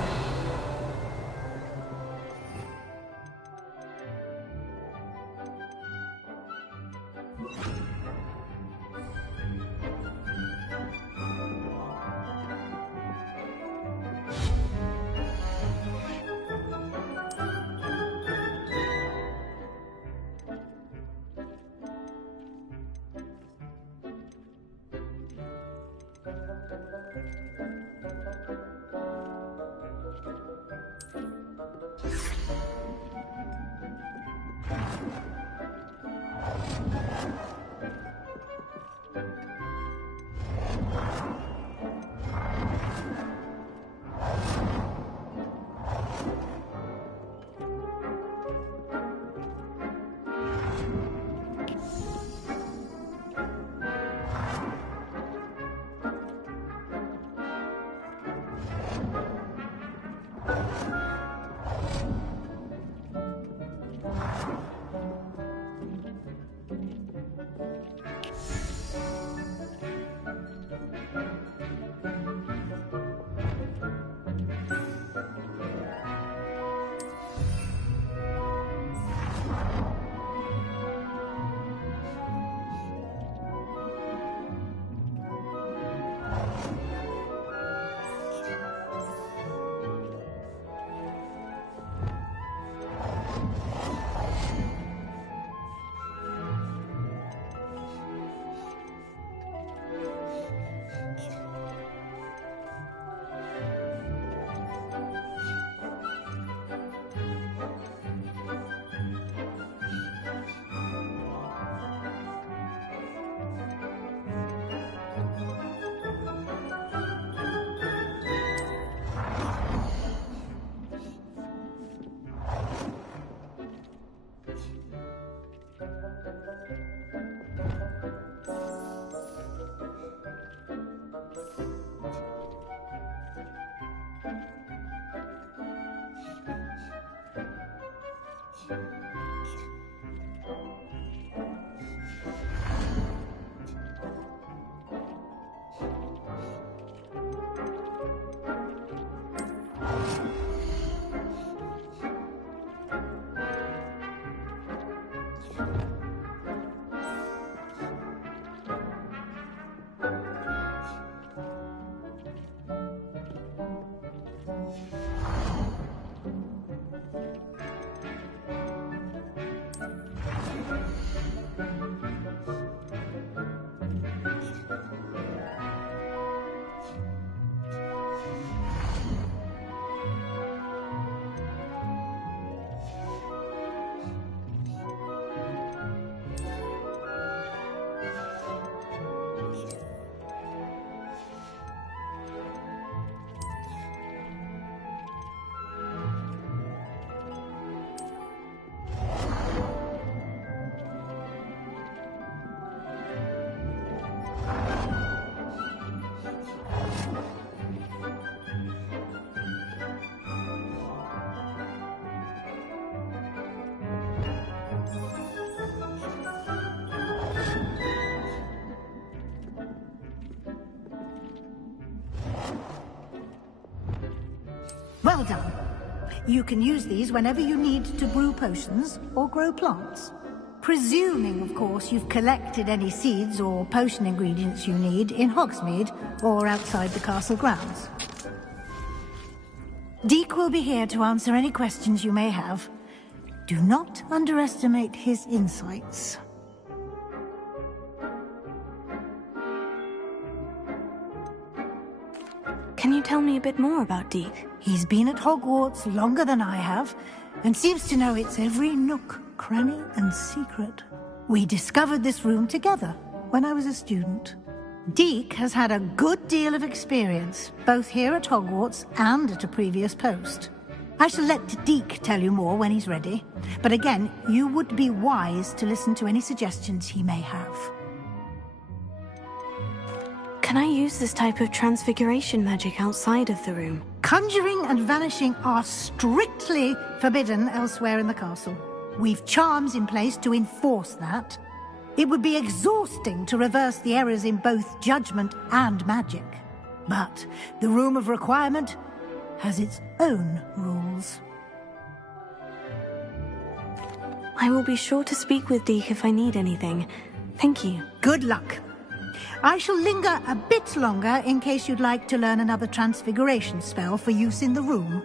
Well done. You can use these whenever you need to brew potions or grow plants. Presuming, of course, you've collected any seeds or potion ingredients you need in Hogsmeade or outside the castle grounds. Deek will be here to answer any questions you may have. Do not underestimate his insights. Can you tell me a bit more about Deek? He's been at Hogwarts longer than I have, and seems to know its every nook, cranny, and secret. We discovered this room together when I was a student. Deek has had a good deal of experience, both here at Hogwarts and at a previous post. I shall let Deek tell you more when he's ready, but again, you would be wise to listen to any suggestions he may have. Can I use this type of transfiguration magic outside of the room? Conjuring and vanishing are strictly forbidden elsewhere in the castle. We've charms in place to enforce that. It would be exhausting to reverse the errors in both judgment and magic. But the Room of Requirement has its own rules. I will be sure to speak with Deek if I need anything. Thank you. Good luck. I shall linger a bit longer in case you'd like to learn another transfiguration spell for use in the room.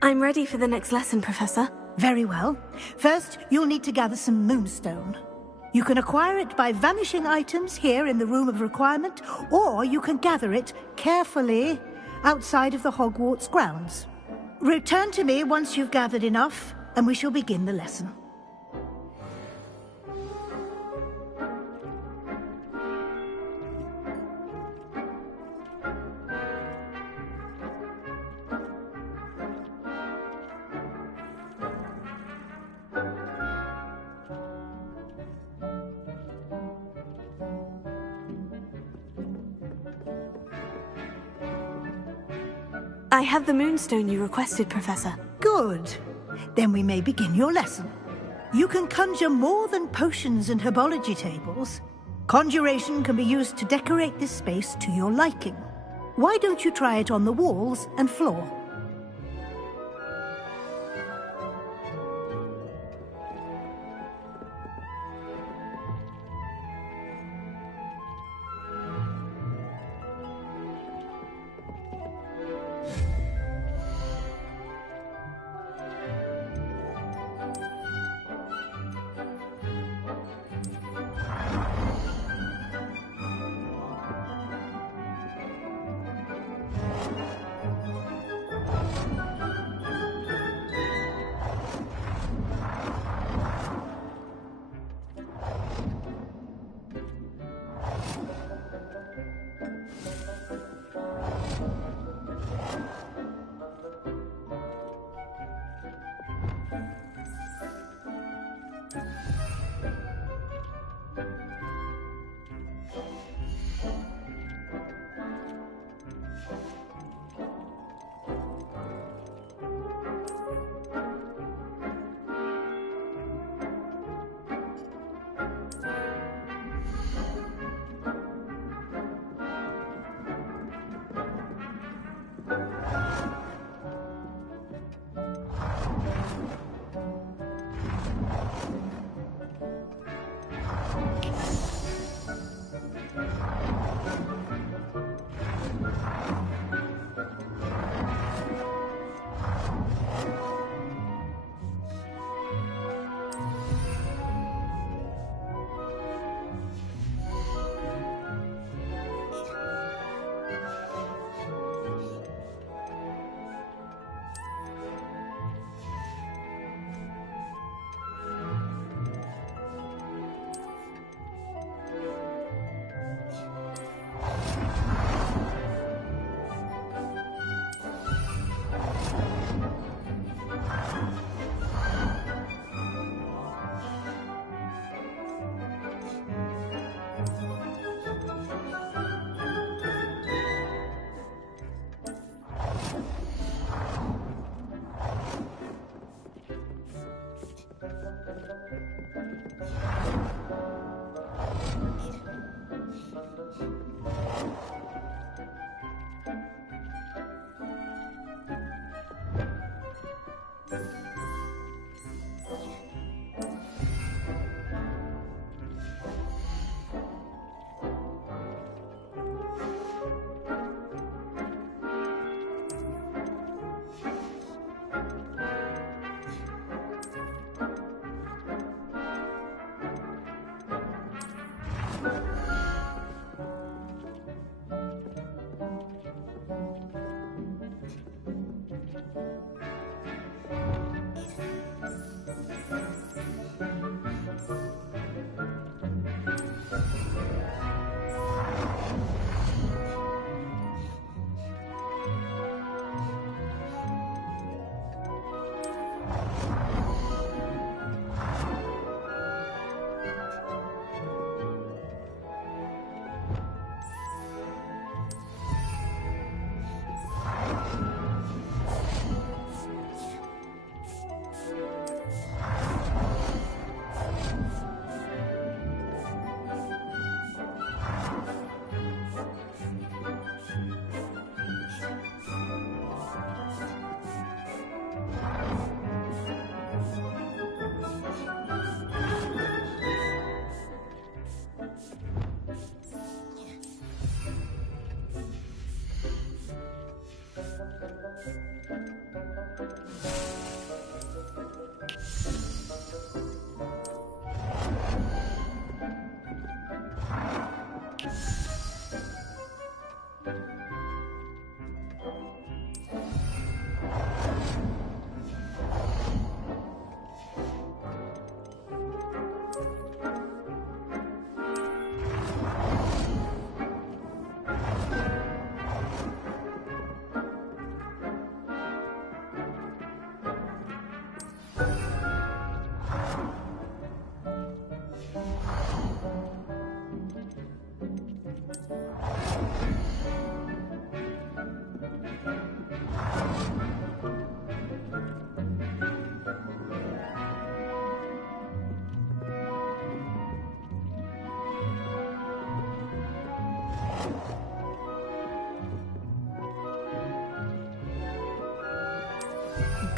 I'm ready for the next lesson, Professor. Very well. First, you'll need to gather some moonstone. You can acquire it by vanishing items here in the Room of Requirement, or you can gather it carefully outside of the Hogwarts grounds. Return to me once you've gathered enough, and we shall begin the lesson. I have the moonstone you requested, Professor. Good. Then we may begin your lesson. You can conjure more than potions and herbology tables. Conjuration can be used to decorate this space to your liking. Why don't you try it on the walls and floor?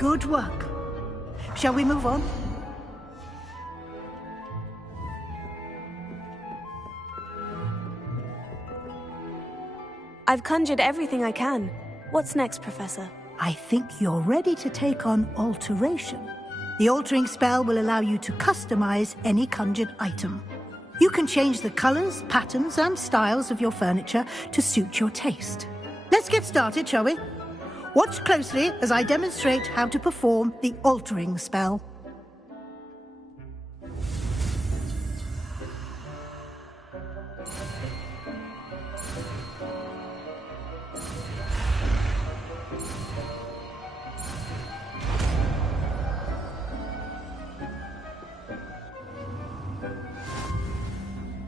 Good work. Shall we move on? I've conjured everything I can. What's next, Professor? I think you're ready to take on alteration. The altering spell will allow you to customize any conjured item. You can change the colors, patterns, and styles of your furniture to suit your taste. Let's get started, shall we? Watch closely as I demonstrate how to perform the altering spell.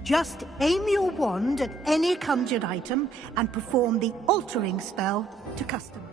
Just aim your wand at any conjured item and perform the altering spell to customize.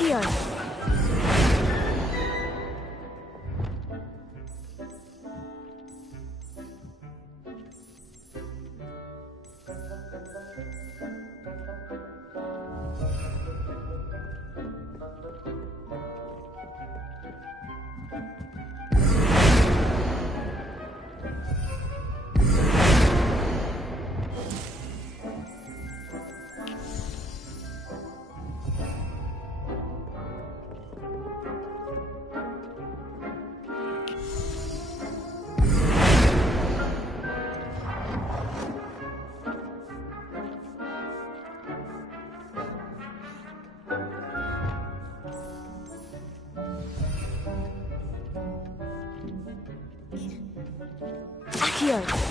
Accio! Accio!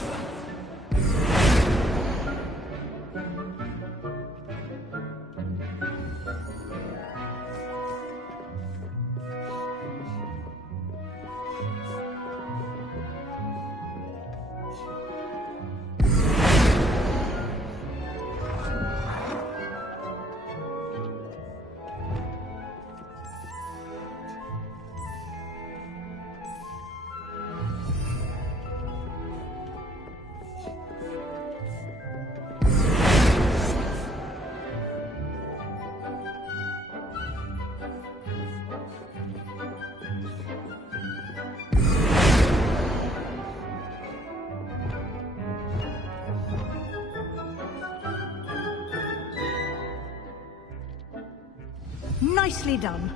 Nicely done.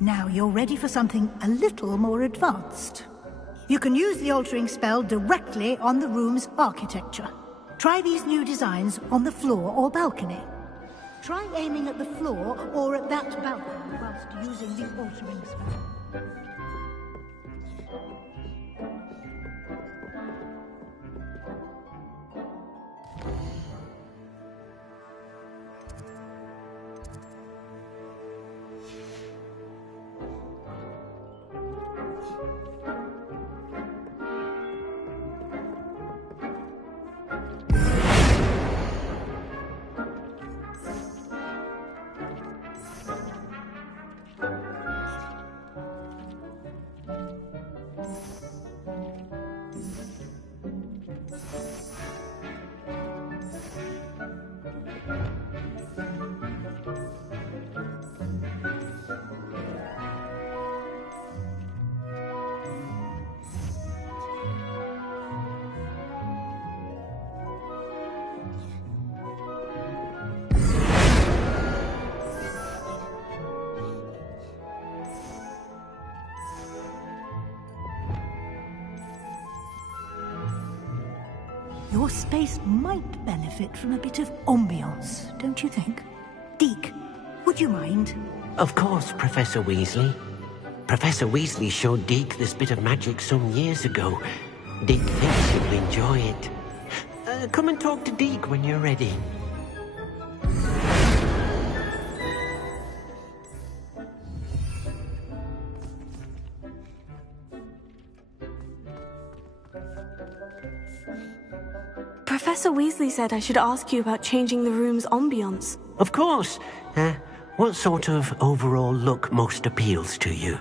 Now you're ready for something a little more advanced. You can use the altering spell directly on the room's architecture. Try these new designs on the floor or balcony. Try aiming at the floor or at that balcony whilst using the altering spell. Your space might benefit from a bit of ambiance, don't you think? Deke, would you mind? Of course, Professor Weasley. Professor Weasley showed Deke this bit of magic some years ago. Deke thinks he'll enjoy it. Come and talk to Deke when you're ready. Professor Weasley said I should ask you about changing the room's ambiance. Of course. What sort of overall look most appeals to you?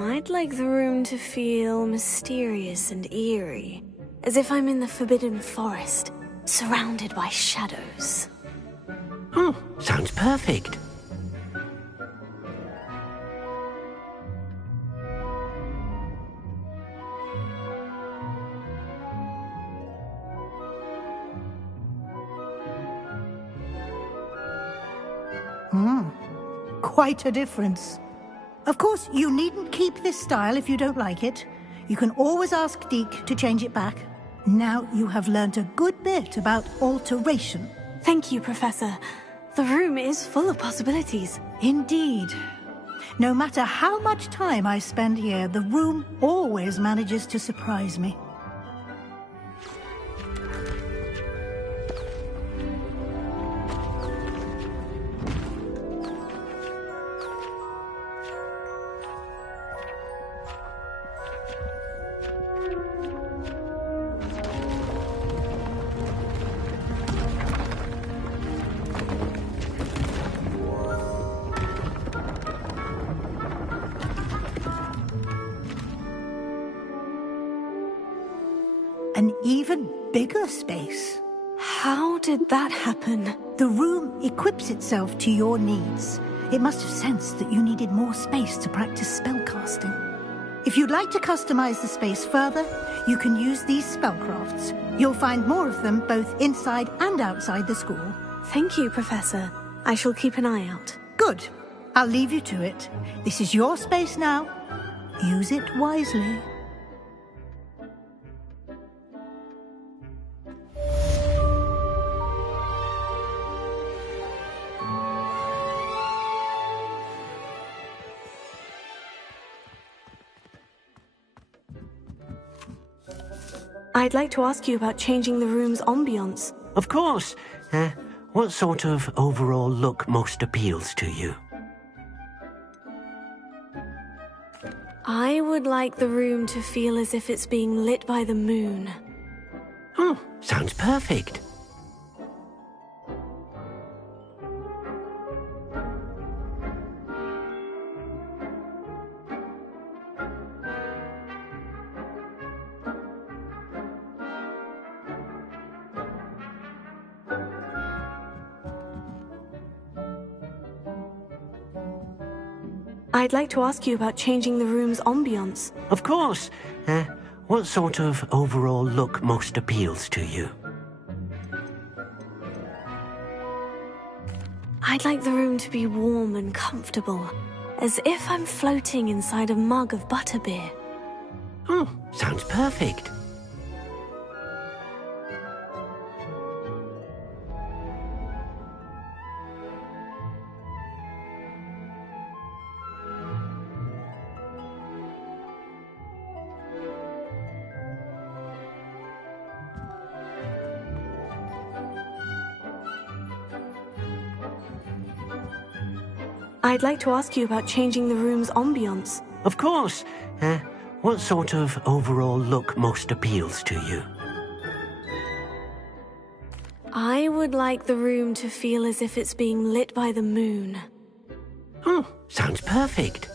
I'd like the room to feel mysterious and eerie, as if I'm in the Forbidden Forest, surrounded by shadows. Oh, sounds perfect. Quite a difference. Of course, you needn't keep this style if you don't like it. You can always ask Deke to change it back. Now you have learnt a good bit about alteration. Thank you, Professor. The room is full of possibilities. Indeed. No matter how much time I spend here, the room always manages to surprise me. An even bigger space. How did that happen? The room equips itself to your needs. It must have sensed that you needed more space to practice spellcasting. If you'd like to customize the space further, you can use these spellcrafts. You'll find more of them both inside and outside the school. Thank you, Professor. I shall keep an eye out. Good. I'll leave you to it. This is your space now. Use it wisely. I'd like to ask you about changing the room's ambiance. Of course. What sort of overall look most appeals to you? I would like the room to feel as if it's being lit by the moon. Oh, sounds perfect. I'd like to ask you about changing the room's ambiance. Of course. What sort of overall look most appeals to you? I'd like the room to be warm and comfortable, as if I'm floating inside a mug of butterbeer. Oh, sounds perfect. I'd like to ask you about changing the room's ambiance. Of course. What sort of overall look most appeals to you? I would like the room to feel as if it's being lit by the moon. Oh, sounds perfect.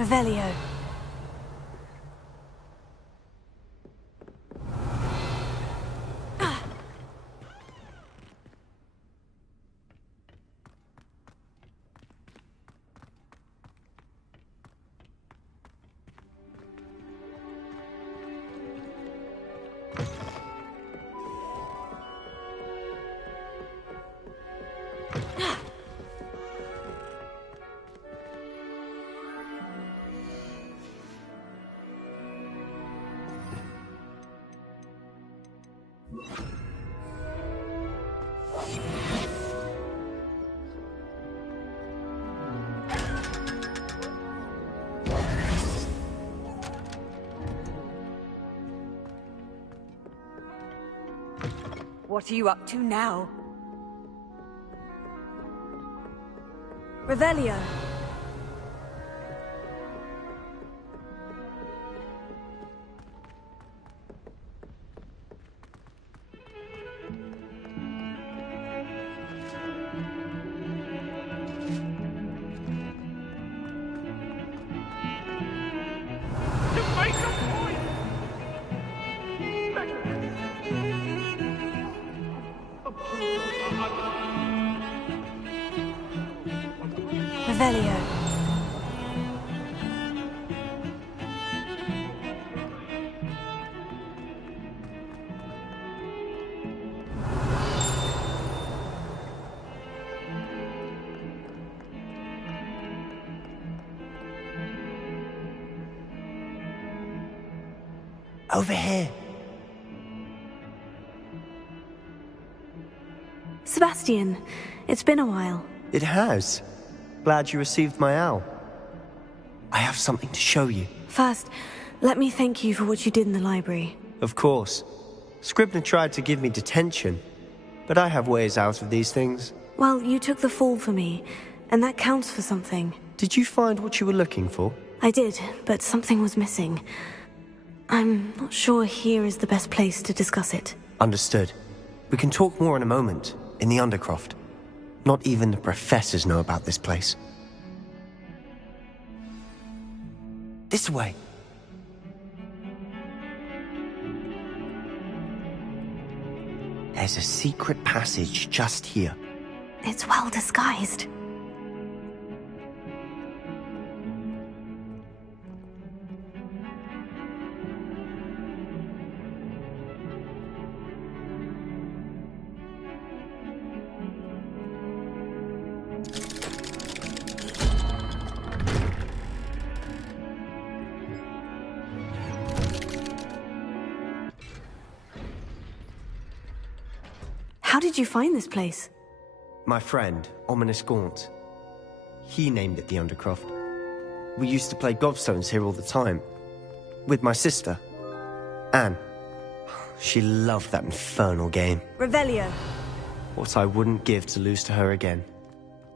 Revelio. What are you up to now? Revelio. Revelio. Over here. Sebastian, it's been a while. It has. Glad you received my owl. I have something to show you. First, let me thank you for what you did in the library. Of course. Scribner tried to give me detention, but I have ways out of these things. Well, you took the fall for me, and that counts for something. Did you find what you were looking for? I did, but something was missing. I'm not sure here is the best place to discuss it. Understood. We can talk more in a moment, in the Undercroft. Not even the professors know about this place. This way. There's a secret passage just here. It's well disguised. How did you find this place? My friend, Ominous Gaunt. He named it the Undercroft. We used to play gobstones here all the time. With my sister, Anne. She loved that infernal game. Revelio. What I wouldn't give to lose to her again.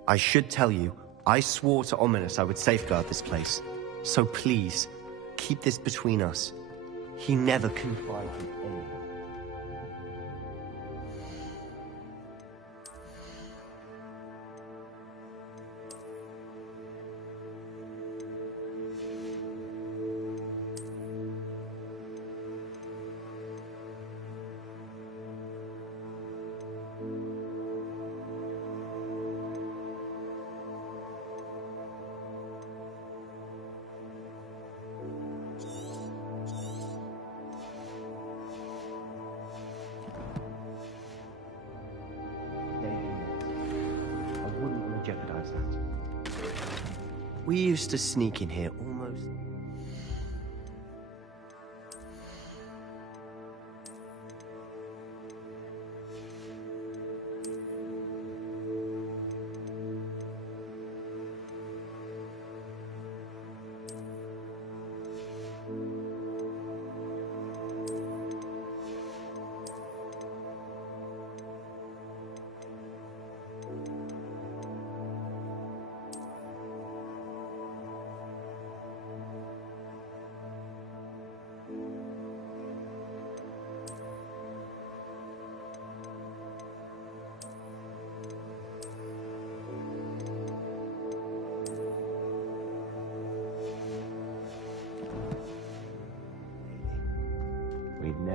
I should tell you, I swore to Ominous I would safeguard this place. So please, keep this between us. He never confided in anyone. Jeopardize that. We used to sneak in here almost.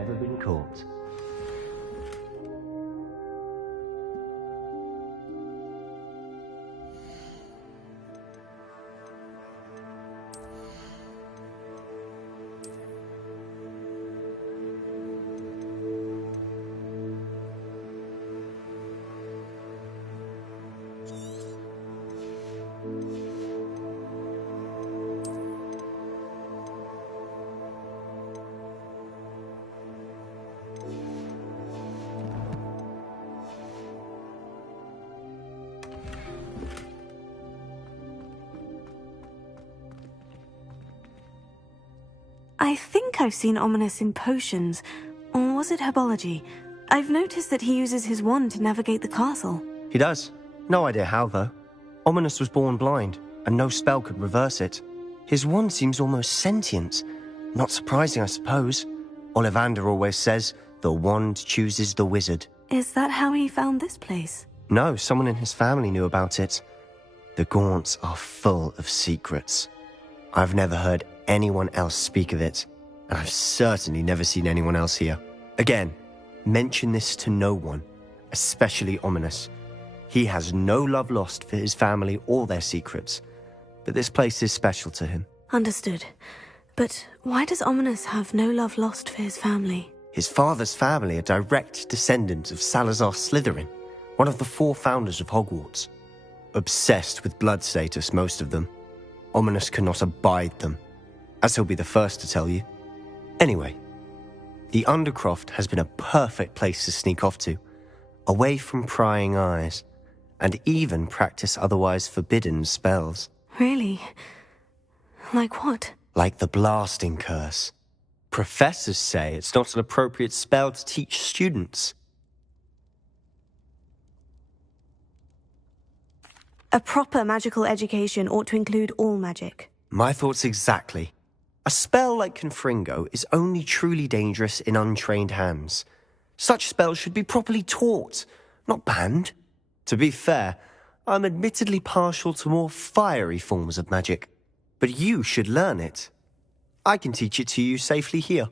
never been caught. I think I've seen Ominous in potions, or was it herbology? I've noticed that he uses his wand to navigate the castle. He does. No idea how, though. Ominous was born blind, and no spell could reverse it. His wand seems almost sentient. Not surprising, I suppose. Ollivander always says, the wand chooses the wizard. Is that how he found this place? No, someone in his family knew about it. The Gaunts are full of secrets. I've never heard anyone else speak of it, and I've certainly never seen anyone else here. Again, mention this to no one, especially Ominous. He has no love lost for his family or their secrets, but this place is special to him. Understood. But why does Ominous have no love lost for his family? His father's family are direct descendants of Salazar Slytherin, one of the 4 founders of Hogwarts. Obsessed with blood status, most of them. Ominous cannot abide them, as he'll be the first to tell you. Anyway, the Undercroft has been a perfect place to sneak off to, away from prying eyes, and even practice otherwise forbidden spells. Really? Like what? Like the blasting curse. Professors say it's not an appropriate spell to teach students. A proper magical education ought to include all magic. My thoughts exactly. A spell like Confringo is only truly dangerous in untrained hands. Such spells should be properly taught, not banned. To be fair, I'm admittedly partial to more fiery forms of magic, but you should learn it. I can teach it to you safely here.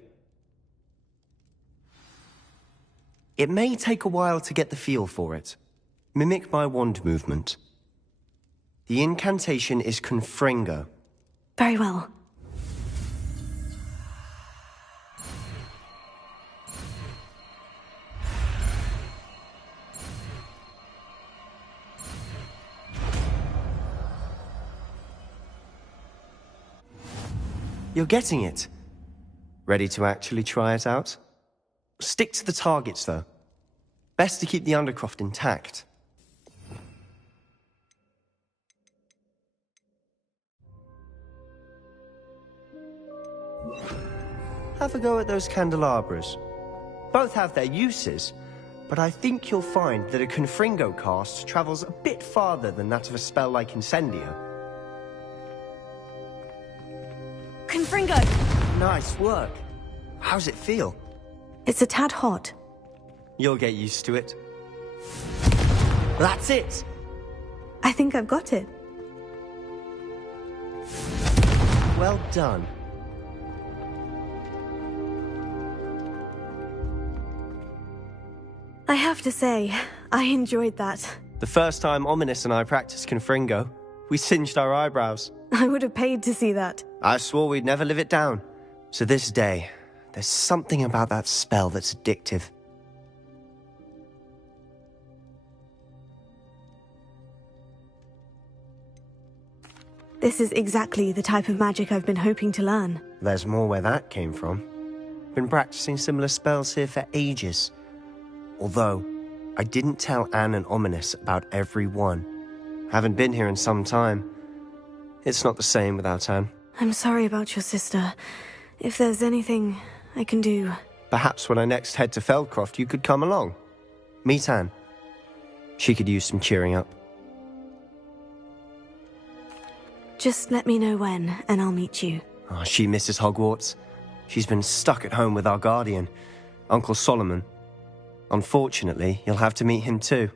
It may take a while to get the feel for it. Mimic my wand movement. The incantation is Confringo. Very well. You're getting it. Ready to actually try it out? Stick to the targets, though. Best to keep the Undercroft intact. Have a go at those candelabras. Both have their uses, but I think you'll find that a Confringo cast travels a bit farther than that of a spell like Incendio. Confringo! Nice work. How's it feel? It's a tad hot. You'll get used to it. That's it! I think I've got it. Well done. I have to say, I enjoyed that. The first time Ominous and I practiced Confringo, we singed our eyebrows. I would have paid to see that. I swore we'd never live it down. So this day, there's something about that spell that's addictive. This is exactly the type of magic I've been hoping to learn. There's more where that came from. Been practicing similar spells here for ages. Although, I didn't tell Anne and Ominous about every one. Haven't been here in some time. It's not the same without Anne. I'm sorry about your sister. If there's anything I can do... Perhaps when I next head to Feldcroft, you could come along. Meet Anne. She could use some cheering up. Just let me know when, and I'll meet you. Oh, she misses Hogwarts. She's been stuck at home with our guardian, Uncle Solomon. Unfortunately, you'll have to meet him too.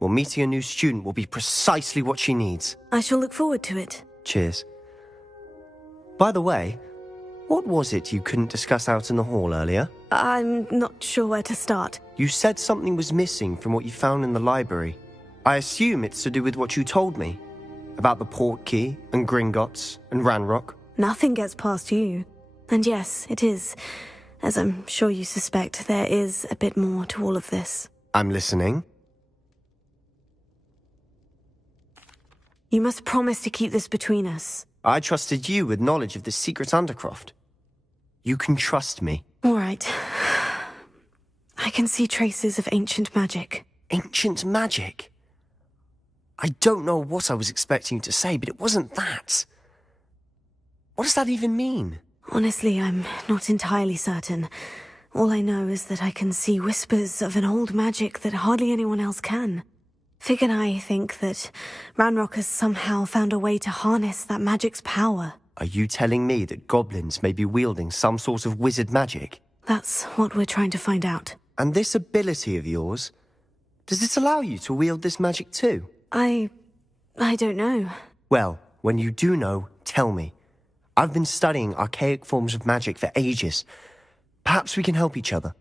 Well, meeting a new student will be precisely what she needs. I shall look forward to it. Cheers. By the way, What was it you couldn't discuss out in the hall earlier? I'm not sure where to start. You said something was missing from what you found in the library. I assume it's to do with what you told me. About the port key, and Gringotts, and Ranrock. Nothing gets past you. And yes, it is. As I'm sure you suspect, there is a bit more to all of this. I'm listening. You must promise to keep this between us. I trusted you with knowledge of the secret Undercroft. You can trust me. All right. I can see traces of ancient magic. Ancient magic? I don't know what I was expecting you to say, but it wasn't that. What does that even mean? Honestly, I'm not entirely certain. All I know is that I can see whispers of an old magic that hardly anyone else can. Fig and I think that Ranrock has somehow found a way to harness that magic's power. Are you telling me that goblins may be wielding some sort of wizard magic? That's what we're trying to find out. And this ability of yours, does it allow you to wield this magic too? I don't know. Well, when you do know, tell me. I've been studying archaic forms of magic for ages. Perhaps we can help each other.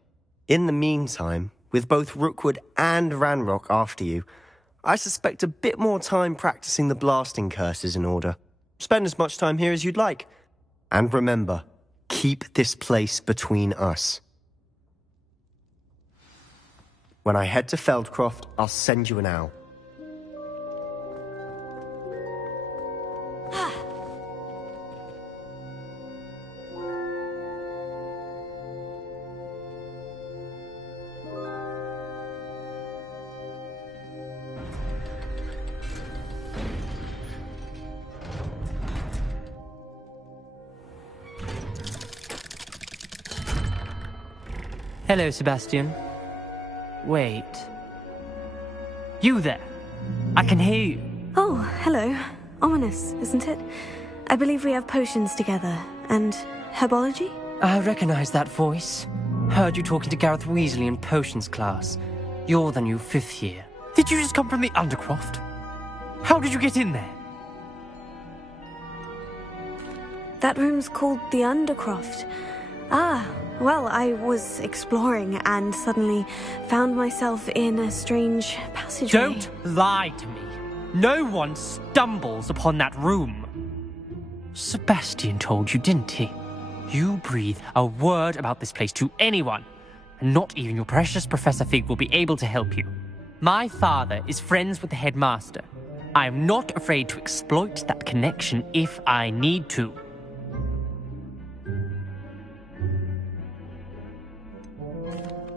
In the meantime, with both Rookwood and Ranrock after you, I suspect a bit more time practicing the blasting curse is in order. Spend as much time here as you'd like. And remember, keep this place between us. When I head to Feldcroft, I'll send you an owl. Hello, Sebastian. Wait. You there? I can hear you. Oh, hello. Ominous, isn't it? I believe we have potions together. And herbology? I recognize that voice. Heard you talking to Gareth Weasley in potions class. You're the new 5th year. Did you just come from the Undercroft? How did you get in there? That room's called the Undercroft. Ah, well, I was exploring and suddenly found myself in a strange passageway. Don't lie to me. No one stumbles upon that room. Sebastian told you, didn't he? You breathe a word about this place to anyone, and not even your precious Professor Fig will be able to help you. My father is friends with the headmaster. I am not afraid to exploit that connection if I need to.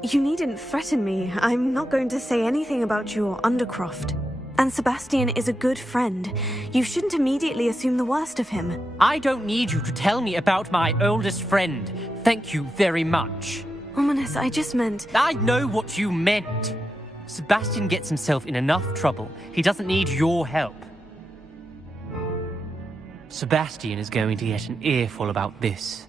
You needn't threaten me. I'm not going to say anything about your Undercroft. And Sebastian is a good friend. You shouldn't immediately assume the worst of him. I don't need you to tell me about my oldest friend. Thank you very much. Ominous, I just meant... I know what you meant. Sebastian gets himself in enough trouble. He doesn't need your help. Sebastian is going to get an earful about this.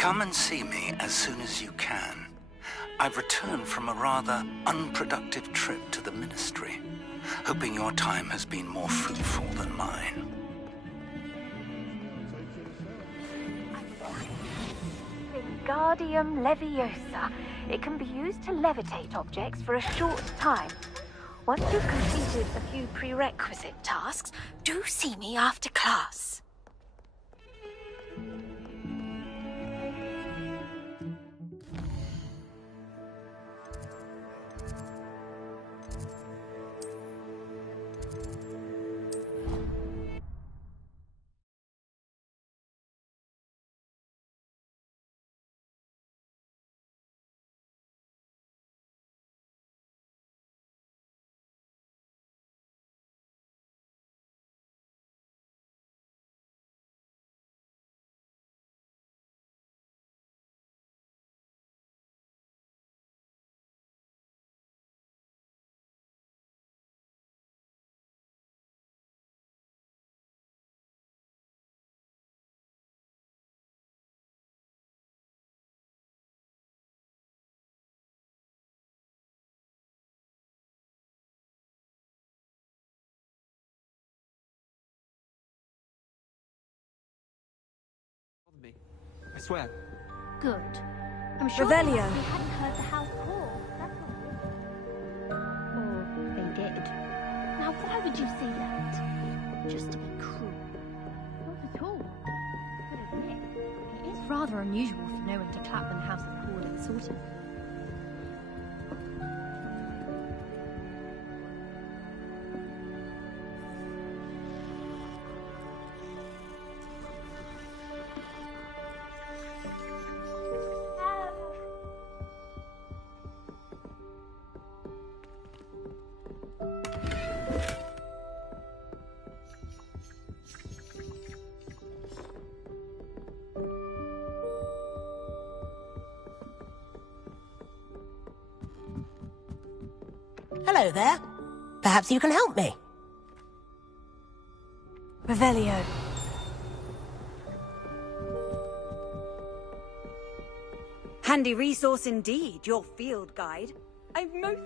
Come and see me as soon as you can. I've returned from a rather unproductive trip to the Ministry, hoping your time has been more fruitful than mine. Wingardium Leviosa. It can be used to levitate objects for a short time. Once you've completed a few prerequisite tasks, do see me after class. Me. I swear. Good. I'm sure Revelio. they hadn't heard the house call. That's not good. Or they did. Now, why would you say that? Just to be cruel. Not at all. But admit, it is rather unusual for no one to clap when the house is called and sorted. Hello there. Perhaps you can help me. Revelio. Handy resource indeed, your field guide. I'm most...